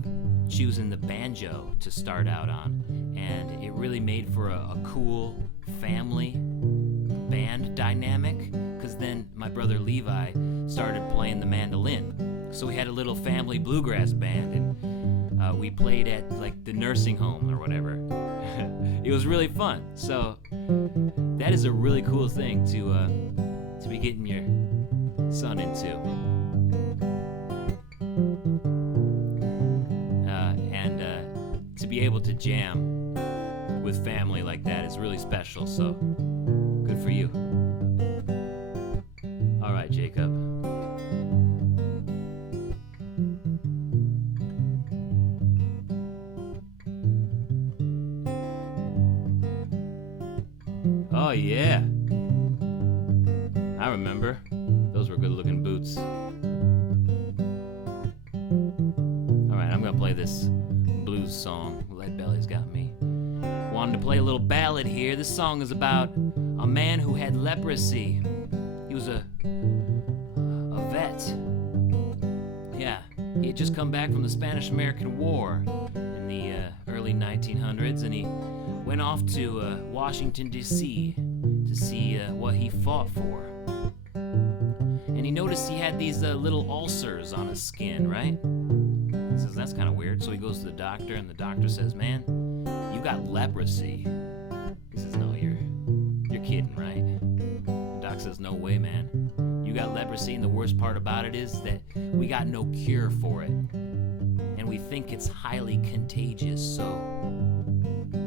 choosing the banjo to start out on, and it really made for a cool family band dynamic, because then my brother Levi started playing the mandolin. So we had a little family bluegrass band, and we played at like the nursing home or whatever. It was really fun. So that is a really cool thing to be getting your son into. And to be able to jam with family like that is really special, so good for you. All right, Jacob. Oh yeah, I remember. Those were good-looking boots. All right, I'm gonna play this blues song. Leadbelly's got me. Wanted to play a little ballad here. This song is about a man who had leprosy. He was a vet. Yeah, he had just come back from the Spanish-American War in the early 1900s, and he went off to Washington, D.C. to see what he fought for. And he noticed he had these little ulcers on his skin, right? He says, that's kind of weird. So he goes to the doctor, and the doctor says, man, you got leprosy. He says, no, you're kidding, right? The doc says, no way, man. You got leprosy, and the worst part about it is that we got no cure for it. And we think it's highly contagious, so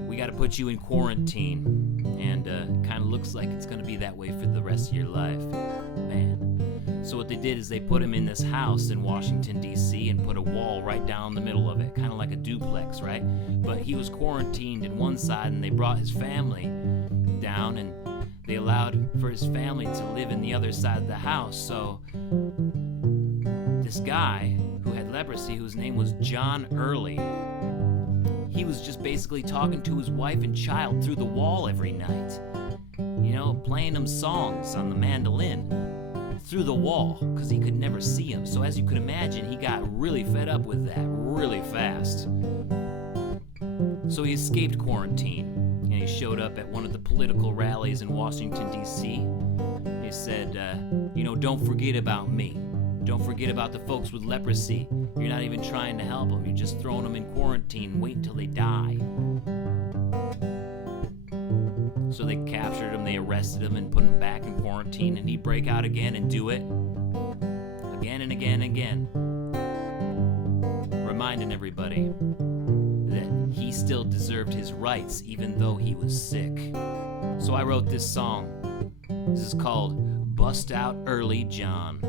we got to put you in quarantine, and kind of looks like it's going to be that way for the rest of your life. Man. So what they did is they put him in this house in Washington, D.C., and put a wall right down the middle of it, kind of like a duplex, right? But he was quarantined in one side, and they brought his family down, and they allowed for his family to live in the other side of the house. So this guy who had leprosy, whose name was John Early, he was just basically talking to his wife and child through the wall every night. playing him songs on the mandolin through the wall because he could never see him. So as you could imagine, he got really fed up with that really fast. So he escaped quarantine and he showed up at one of the political rallies in Washington, D.C. He said, don't forget about me. Don't forget about the folks with leprosy. You're not even trying to help them. You're just throwing them in quarantine. Wait until they die. So they captured him, they arrested him, and put him back in quarantine, and he'd break out again and do it again and again and again, reminding everybody that he still deserved his rights even though he was sick. So I wrote this song. This is called Bust Out Early John,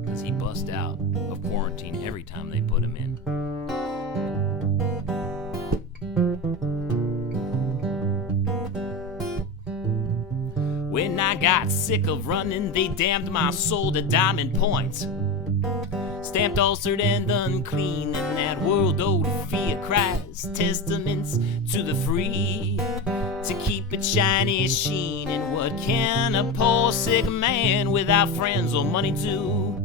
because he bust out of quarantine every time they put him in. When I got sick of running, they damned my soul to diamond points. Stamped, ulcered, and unclean in that world-old fear cries testaments to the free, to keep its shiny sheen. And what can a poor sick man without friends or money do?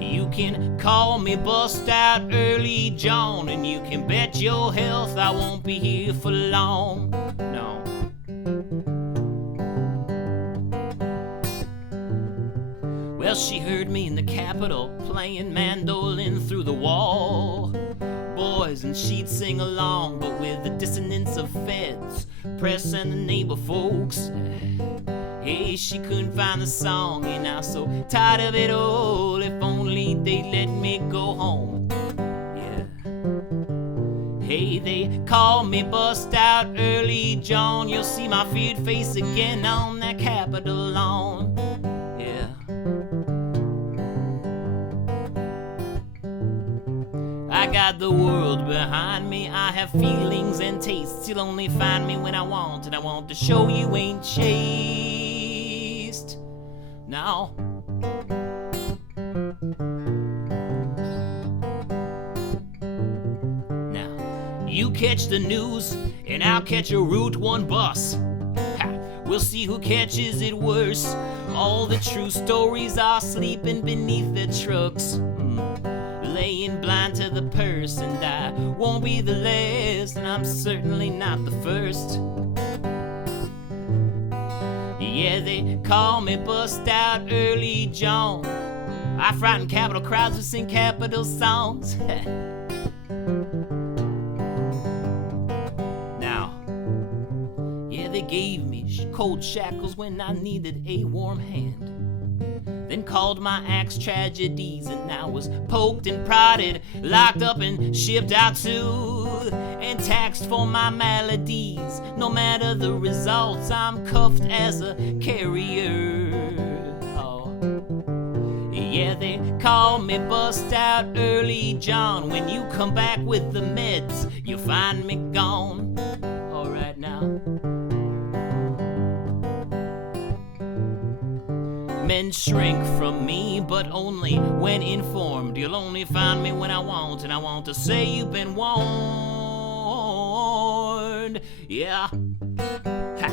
You can call me Bust Out Early John, and you can bet your health I won't be here for long. No. Well, she heard me in the Capitol playing mandolin through the wall. Boys, and she'd sing along, but with the dissonance of feds, press, and the neighbor folks. Hey, she couldn't find the song, and I'm so tired of it all. If only they let me go home. Yeah. Hey, they call me Bust Out Early John. You'll see my feared face again on that Capitol lawn. Yeah. I got the world behind me. I have feelings and tastes. You'll only find me when I want, and I want to show you ain't chased. Now, you catch the news, and I'll catch a Route 1 bus. Ha, we'll see who catches it worse. All the true stories are sleeping beneath their trucks, laying blind to the purse. And I won't be the last, and I'm certainly not the first. Yeah, they call me Bust Out Early John. I frighten Capitol crowds who sing Capitol songs. They gave me cold shackles when I needed a warm hand, then called my axe tragedies, and I was poked and prodded, locked up and shipped out too, and taxed for my maladies. No matter the results, I'm cuffed as a carrier. Oh, yeah, they call me Bust Out Early John. When you come back with the meds, you'll find me gone. All right now. Men shrink from me, but only when informed. You'll only find me when I want, and I want to say you've been warned. Yeah. Ha.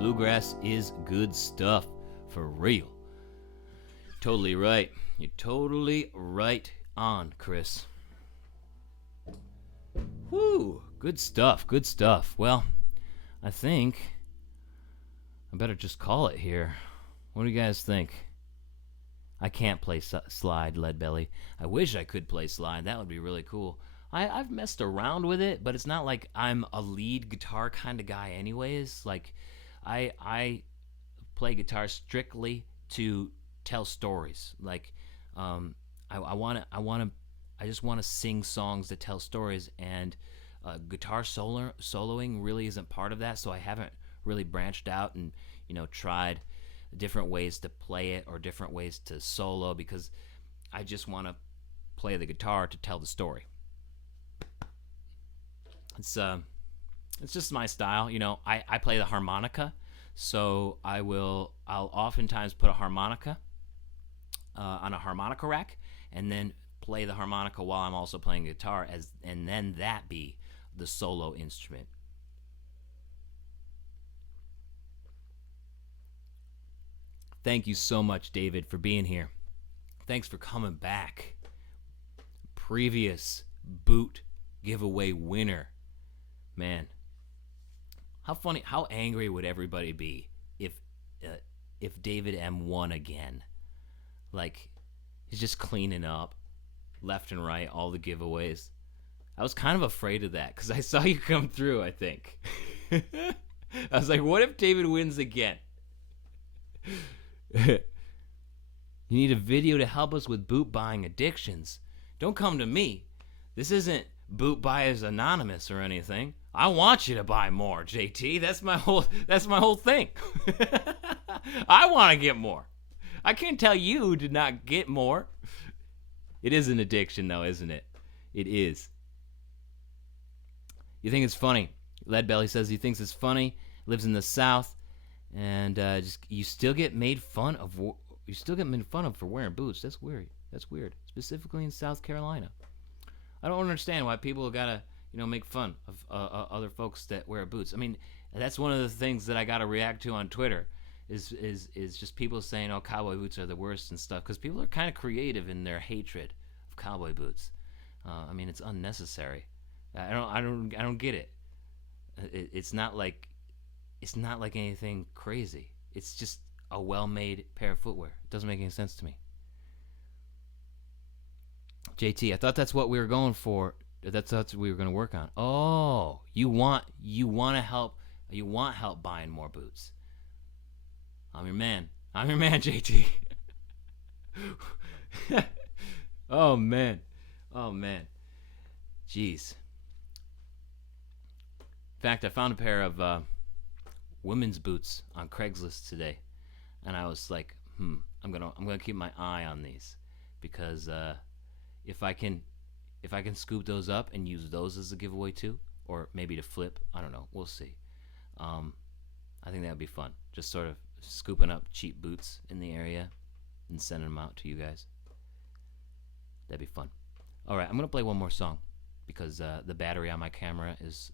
Bluegrass is good stuff, for real. Totally right. You're totally right on, Chris. Whew. Good stuff, good stuff. Well, I think I better just call it here. What do you guys think? I can't play slide, Leadbelly. I wish I could play slide. That would be really cool. I've messed around with it, but it's not like I'm a lead guitar kind of guy anyways. Like, I play guitar strictly to tell stories. Like, I just want to sing songs that tell stories, and guitar soloing really isn't part of that, so I haven't really branched out and tried different ways to play it or different ways to solo, because I just want to play the guitar to tell the story. It's just my style. I play the harmonica, so I'll oftentimes put a harmonica on a harmonica rack, and then play the harmonica while I'm also playing guitar, and then that be the solo instrument. Thank you so much, David, for being here. Thanks for coming back. Previous boot giveaway winner. Man, how funny, how angry would everybody be if David M won again? Like, he's just cleaning up left and right all the giveaways. I was kind of afraid of that because I saw you come through, I think. I was like, what if David wins again? You need a video to help us with boot buying addictions. Don't come to me. This isn't Boot Buyers Anonymous or anything. I want you to buy more, JT. That's my whole thing. I want to get more. I can't tell you to not get more. It is an addiction, though, isn't it? It is. You think it's funny? Leadbelly says he thinks it's funny. Lives in the South, and you still get made fun of. You still get made fun of for wearing boots. That's weird. That's weird. Specifically in South Carolina. I don't understand why people gotta, make fun of other folks that wear boots. I mean, that's one of the things that I gotta react to on Twitter. Is just people saying, "Oh, cowboy boots are the worst" and stuff, because people are kind of creative in their hatred of cowboy boots. I mean, it's unnecessary. I don't get it. It's not like anything crazy. It's just a well-made pair of footwear. It doesn't make any sense to me. JT, I thought that's what we were going for. That's what we were going to work on. Oh, you want help buying more boots. I'm your man, JT. Oh man. Jeez. In fact, I found a pair of women's boots on Craigslist today, and I was like, I'm gonna keep my eye on these, because if I can scoop those up and use those as a giveaway too, or maybe to flip, I don't know, we'll see. I think that'd be fun, just sort of scooping up cheap boots in the area and sending them out to you guys. That'd be fun. All right, I'm gonna play one more song because the battery on my camera is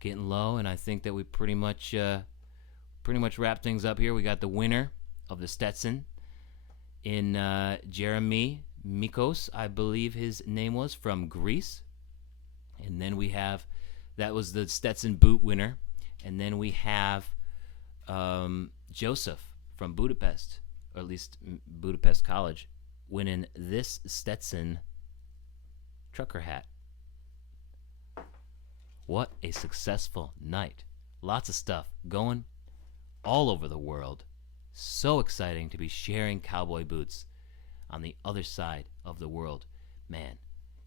getting low, and I think that we pretty much wrap things up here. We got the winner of the Stetson in Jeremy Mikos, I believe his name was, from Greece. And then we have, that was the Stetson boot winner. And then we have Joseph from Budapest, or at least Budapest College, winning this Stetson trucker hat. What a successful night. Lots of stuff going all over the world. So exciting to be sharing cowboy boots on the other side of the world. Man,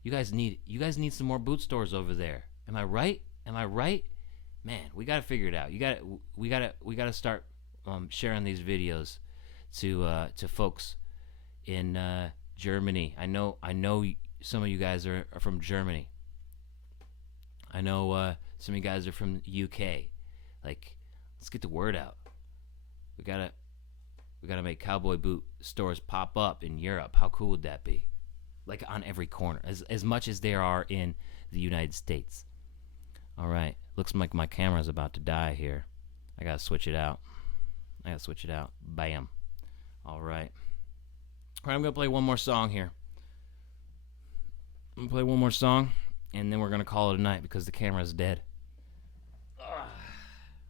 you guys need some more boot stores over there. Am I right? Man, we got to figure it out. We got to start sharing these videos to folks in Germany. I know some of you guys are from Germany. I know some of you guys are from the UK. Like, let's get the word out. We gotta make cowboy boot stores pop up in Europe. How cool would that be? Like on every corner, as much as there are in the United States. All right, looks like my camera's about to die here. I gotta switch it out. Bam. All right, I'm gonna play one more song here. I'm gonna play one more song, and then we're gonna call it a night because the camera's dead.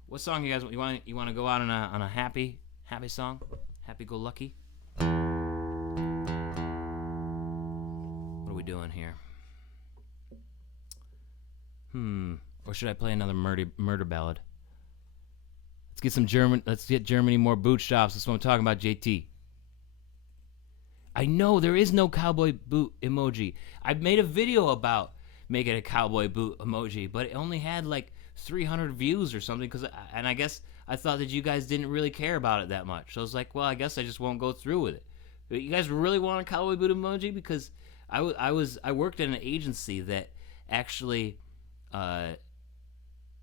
What song you guys want? You want to go out on a happy song? Happy go lucky? What are we doing here? Or should I play another murder ballad? Let's get Germany more boot shops. That's what I'm talking about, JT. I know there is no cowboy boot emoji. I made a video about making a cowboy boot emoji, but it only had like 300 views or something, and I guess I thought that you guys didn't really care about it that much. So I was like, well, I guess I just won't go through with it. But you guys really want a cowboy boot emoji? Because I worked at an agency that actually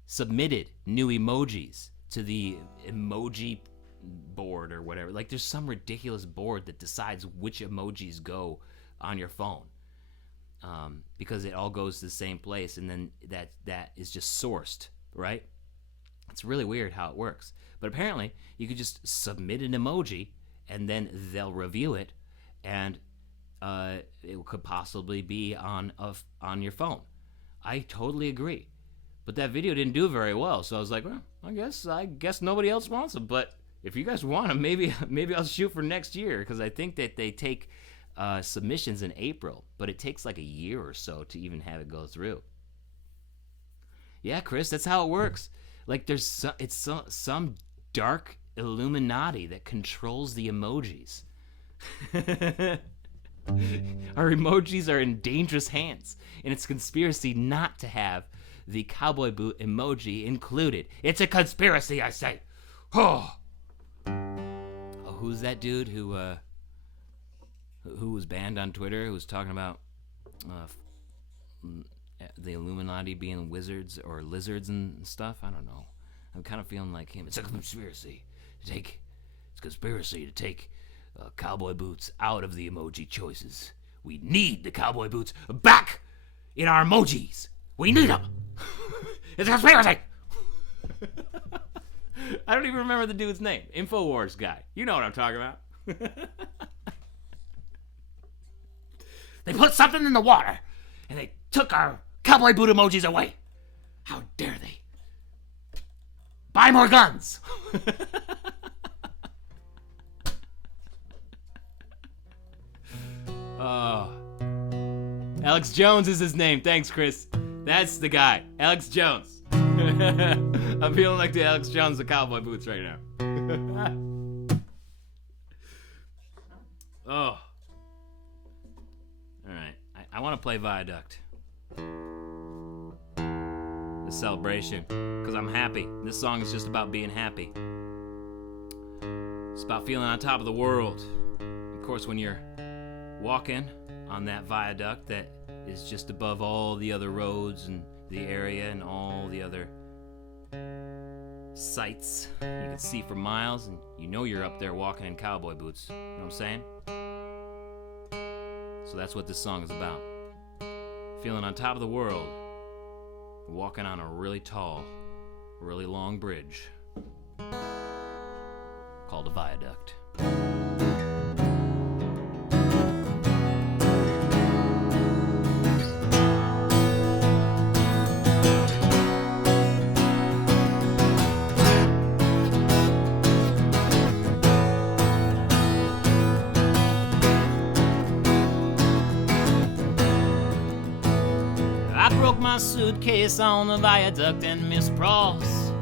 submitted new emojis to the emoji board or whatever. Like there's some ridiculous board that decides which emojis go on your phone, because it all goes to the same place, and then that is just sourced, right? It's really weird how it works. But apparently you could just submit an emoji and then they'll review it, and it could possibly be on your phone. I totally agree. But that video didn't do very well, so I was like, well, I guess nobody else wants them. But if you guys want them, maybe I'll shoot for next year, because I think that they take submissions in April, but it takes like a year or so to even have it go through. Yeah, Chris, that's how it works. Like there's some dark Illuminati that controls the emojis. Our emojis are in dangerous hands, and it's a conspiracy not to have the cowboy boot emoji included. It's a conspiracy, I say. Oh, who's that dude who was banned on Twitter, who was talking about the Illuminati being wizards or lizards and stuff? I don't know. I'm kind of feeling like him. It's a conspiracy to take cowboy boots out of the emoji choices. We need the cowboy boots back in our emojis. We need them. It's a conspiracy. I don't even remember the dude's name. InfoWars guy. You know what I'm talking about. They put something in the water, and they took our cowboy boot emojis away. How dare they? Buy more guns. Oh. Alex Jones is his name. Thanks, Chris. That's the guy. Alex Jones. I'm feeling like the Alex Jones of cowboy boots right now. Oh. Alright. I want to play Viaduct. The celebration. Because I'm happy. This song is just about being happy. It's about feeling on top of the world. Of course, when you're walking on that viaduct that is just above all the other roads and the area and all the other sights you can see for miles, and you know you're up there walking in cowboy boots. You know what I'm saying? So that's what this song is about. Feeling on top of the world, walking on a really tall, really long bridge called a viaduct. My suitcase on the viaduct, and Miss Pross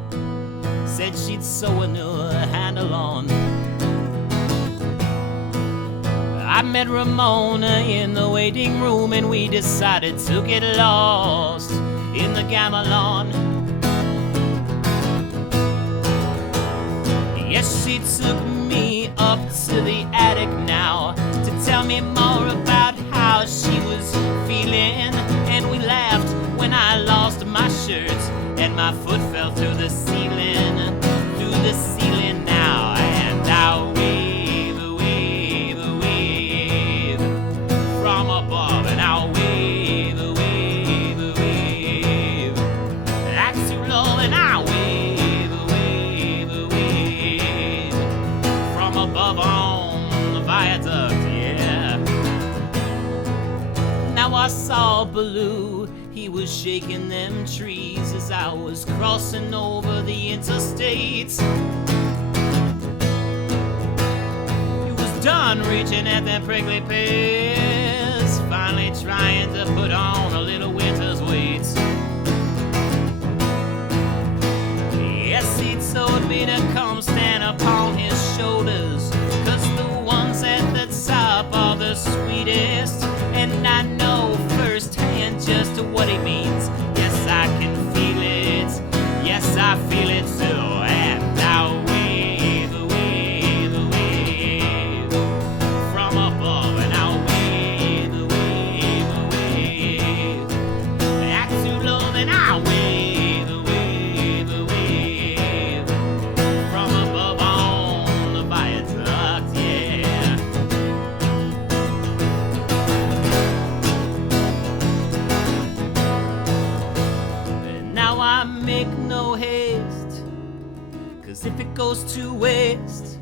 said she'd sew a new handle on. I met Ramona in the waiting room, and we decided to get lost in the gamelan. Yes, she took me up to the attic now to tell me more about how she was feeling, and we laughed when I lost my shirt and my foot fell through the ceiling now, and I wave from above, and I wave that's too low, and I wave from above on the viaduct, yeah. Now I saw Baloo. He was shaking them trees as I was crossing over the interstate. He was done reaching at that prickly pears, finally trying to put on a little winter's weight. Yes, he told me to come stand upon his shoulders, 'cause the ones at the top are the sweetest, and I know firsthand just what he means. Yes, I can feel it. Yes, I feel it too. And I wave from above, and I wave. That's too low, then I wave from above on I make no haste, 'cause if it goes to waste,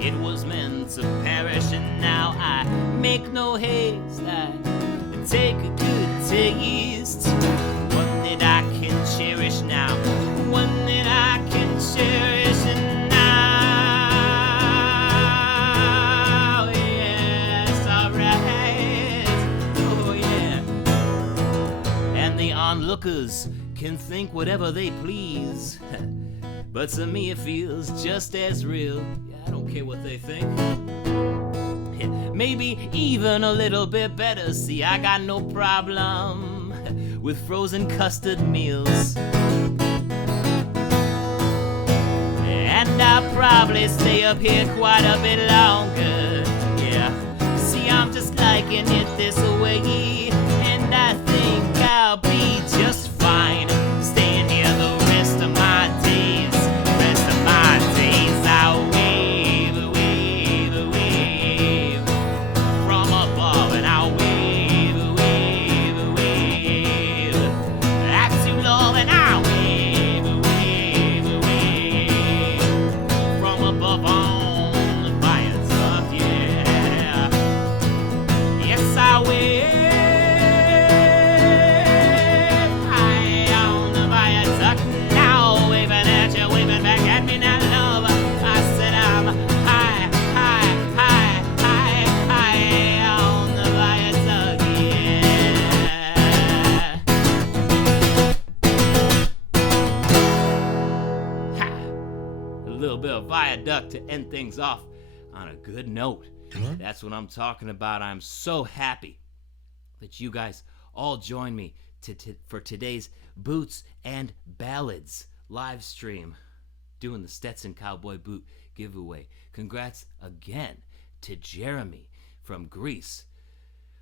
it was meant to perish. And now I make no haste, I take a good taste, one that I can cherish now, one that I can cherish. And now, yes, alright, oh yeah. And the onlookers can think whatever they please, but to me it feels just as real. Yeah, I don't care what they think. Maybe even a little bit better. See, I got no problem with frozen custard meals. And I'll probably stay up here quite a bit longer. Yeah, see, I'm just liking it this way, and I think I'll be just fine staying here the rest of my days. Rest of my days, I'll wave, wave, wave from above, and I'll wave, wave, wave back to love, and I'll wave, wave, wave from above on the viaduct, yeah. Yes, I wave. Viaduct to end things off on a good note. That's what I'm talking about. I'm so happy that you guys all joined me for today's Boots and Ballads live stream, doing the Stetson cowboy boot giveaway. Congrats again to Jeremy from Greece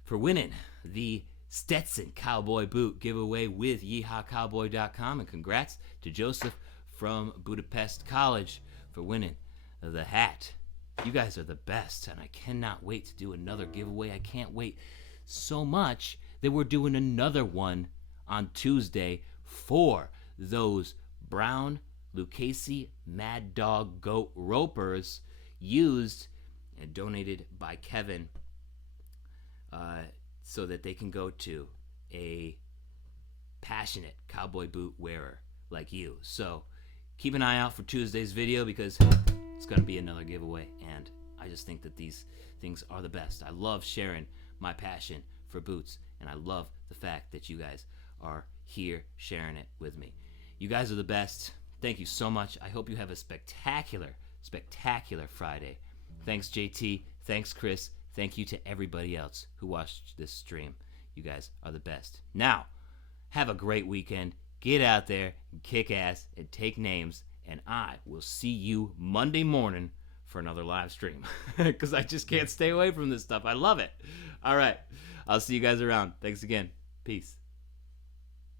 for winning the Stetson cowboy boot giveaway with yeehawcowboy.com, and congrats to Joseph from Budapest College for winning the hat. You guys are the best, and I cannot wait to do another giveaway. I can't wait so much that we're doing another one on Tuesday for those brown Lucchese Mad Dog Goat Ropers used and donated by Kevin, so that they can go to a passionate cowboy boot wearer like you. So keep an eye out for Tuesday's video, because it's going to be another giveaway, and I just think that these things are the best. I love sharing my passion for boots, and I love the fact that you guys are here sharing it with me. You guys are the best. Thank you so much. I hope you have a spectacular, spectacular Friday. Thanks, JT. Thanks, Chris. Thank you to everybody else who watched this stream. You guys are the best. Now, have a great weekend. Get out there and kick ass and take names, and I will see you Monday morning for another live stream, because I just can't stay away from this stuff. I love it. All right. I'll see you guys around. Thanks again. Peace.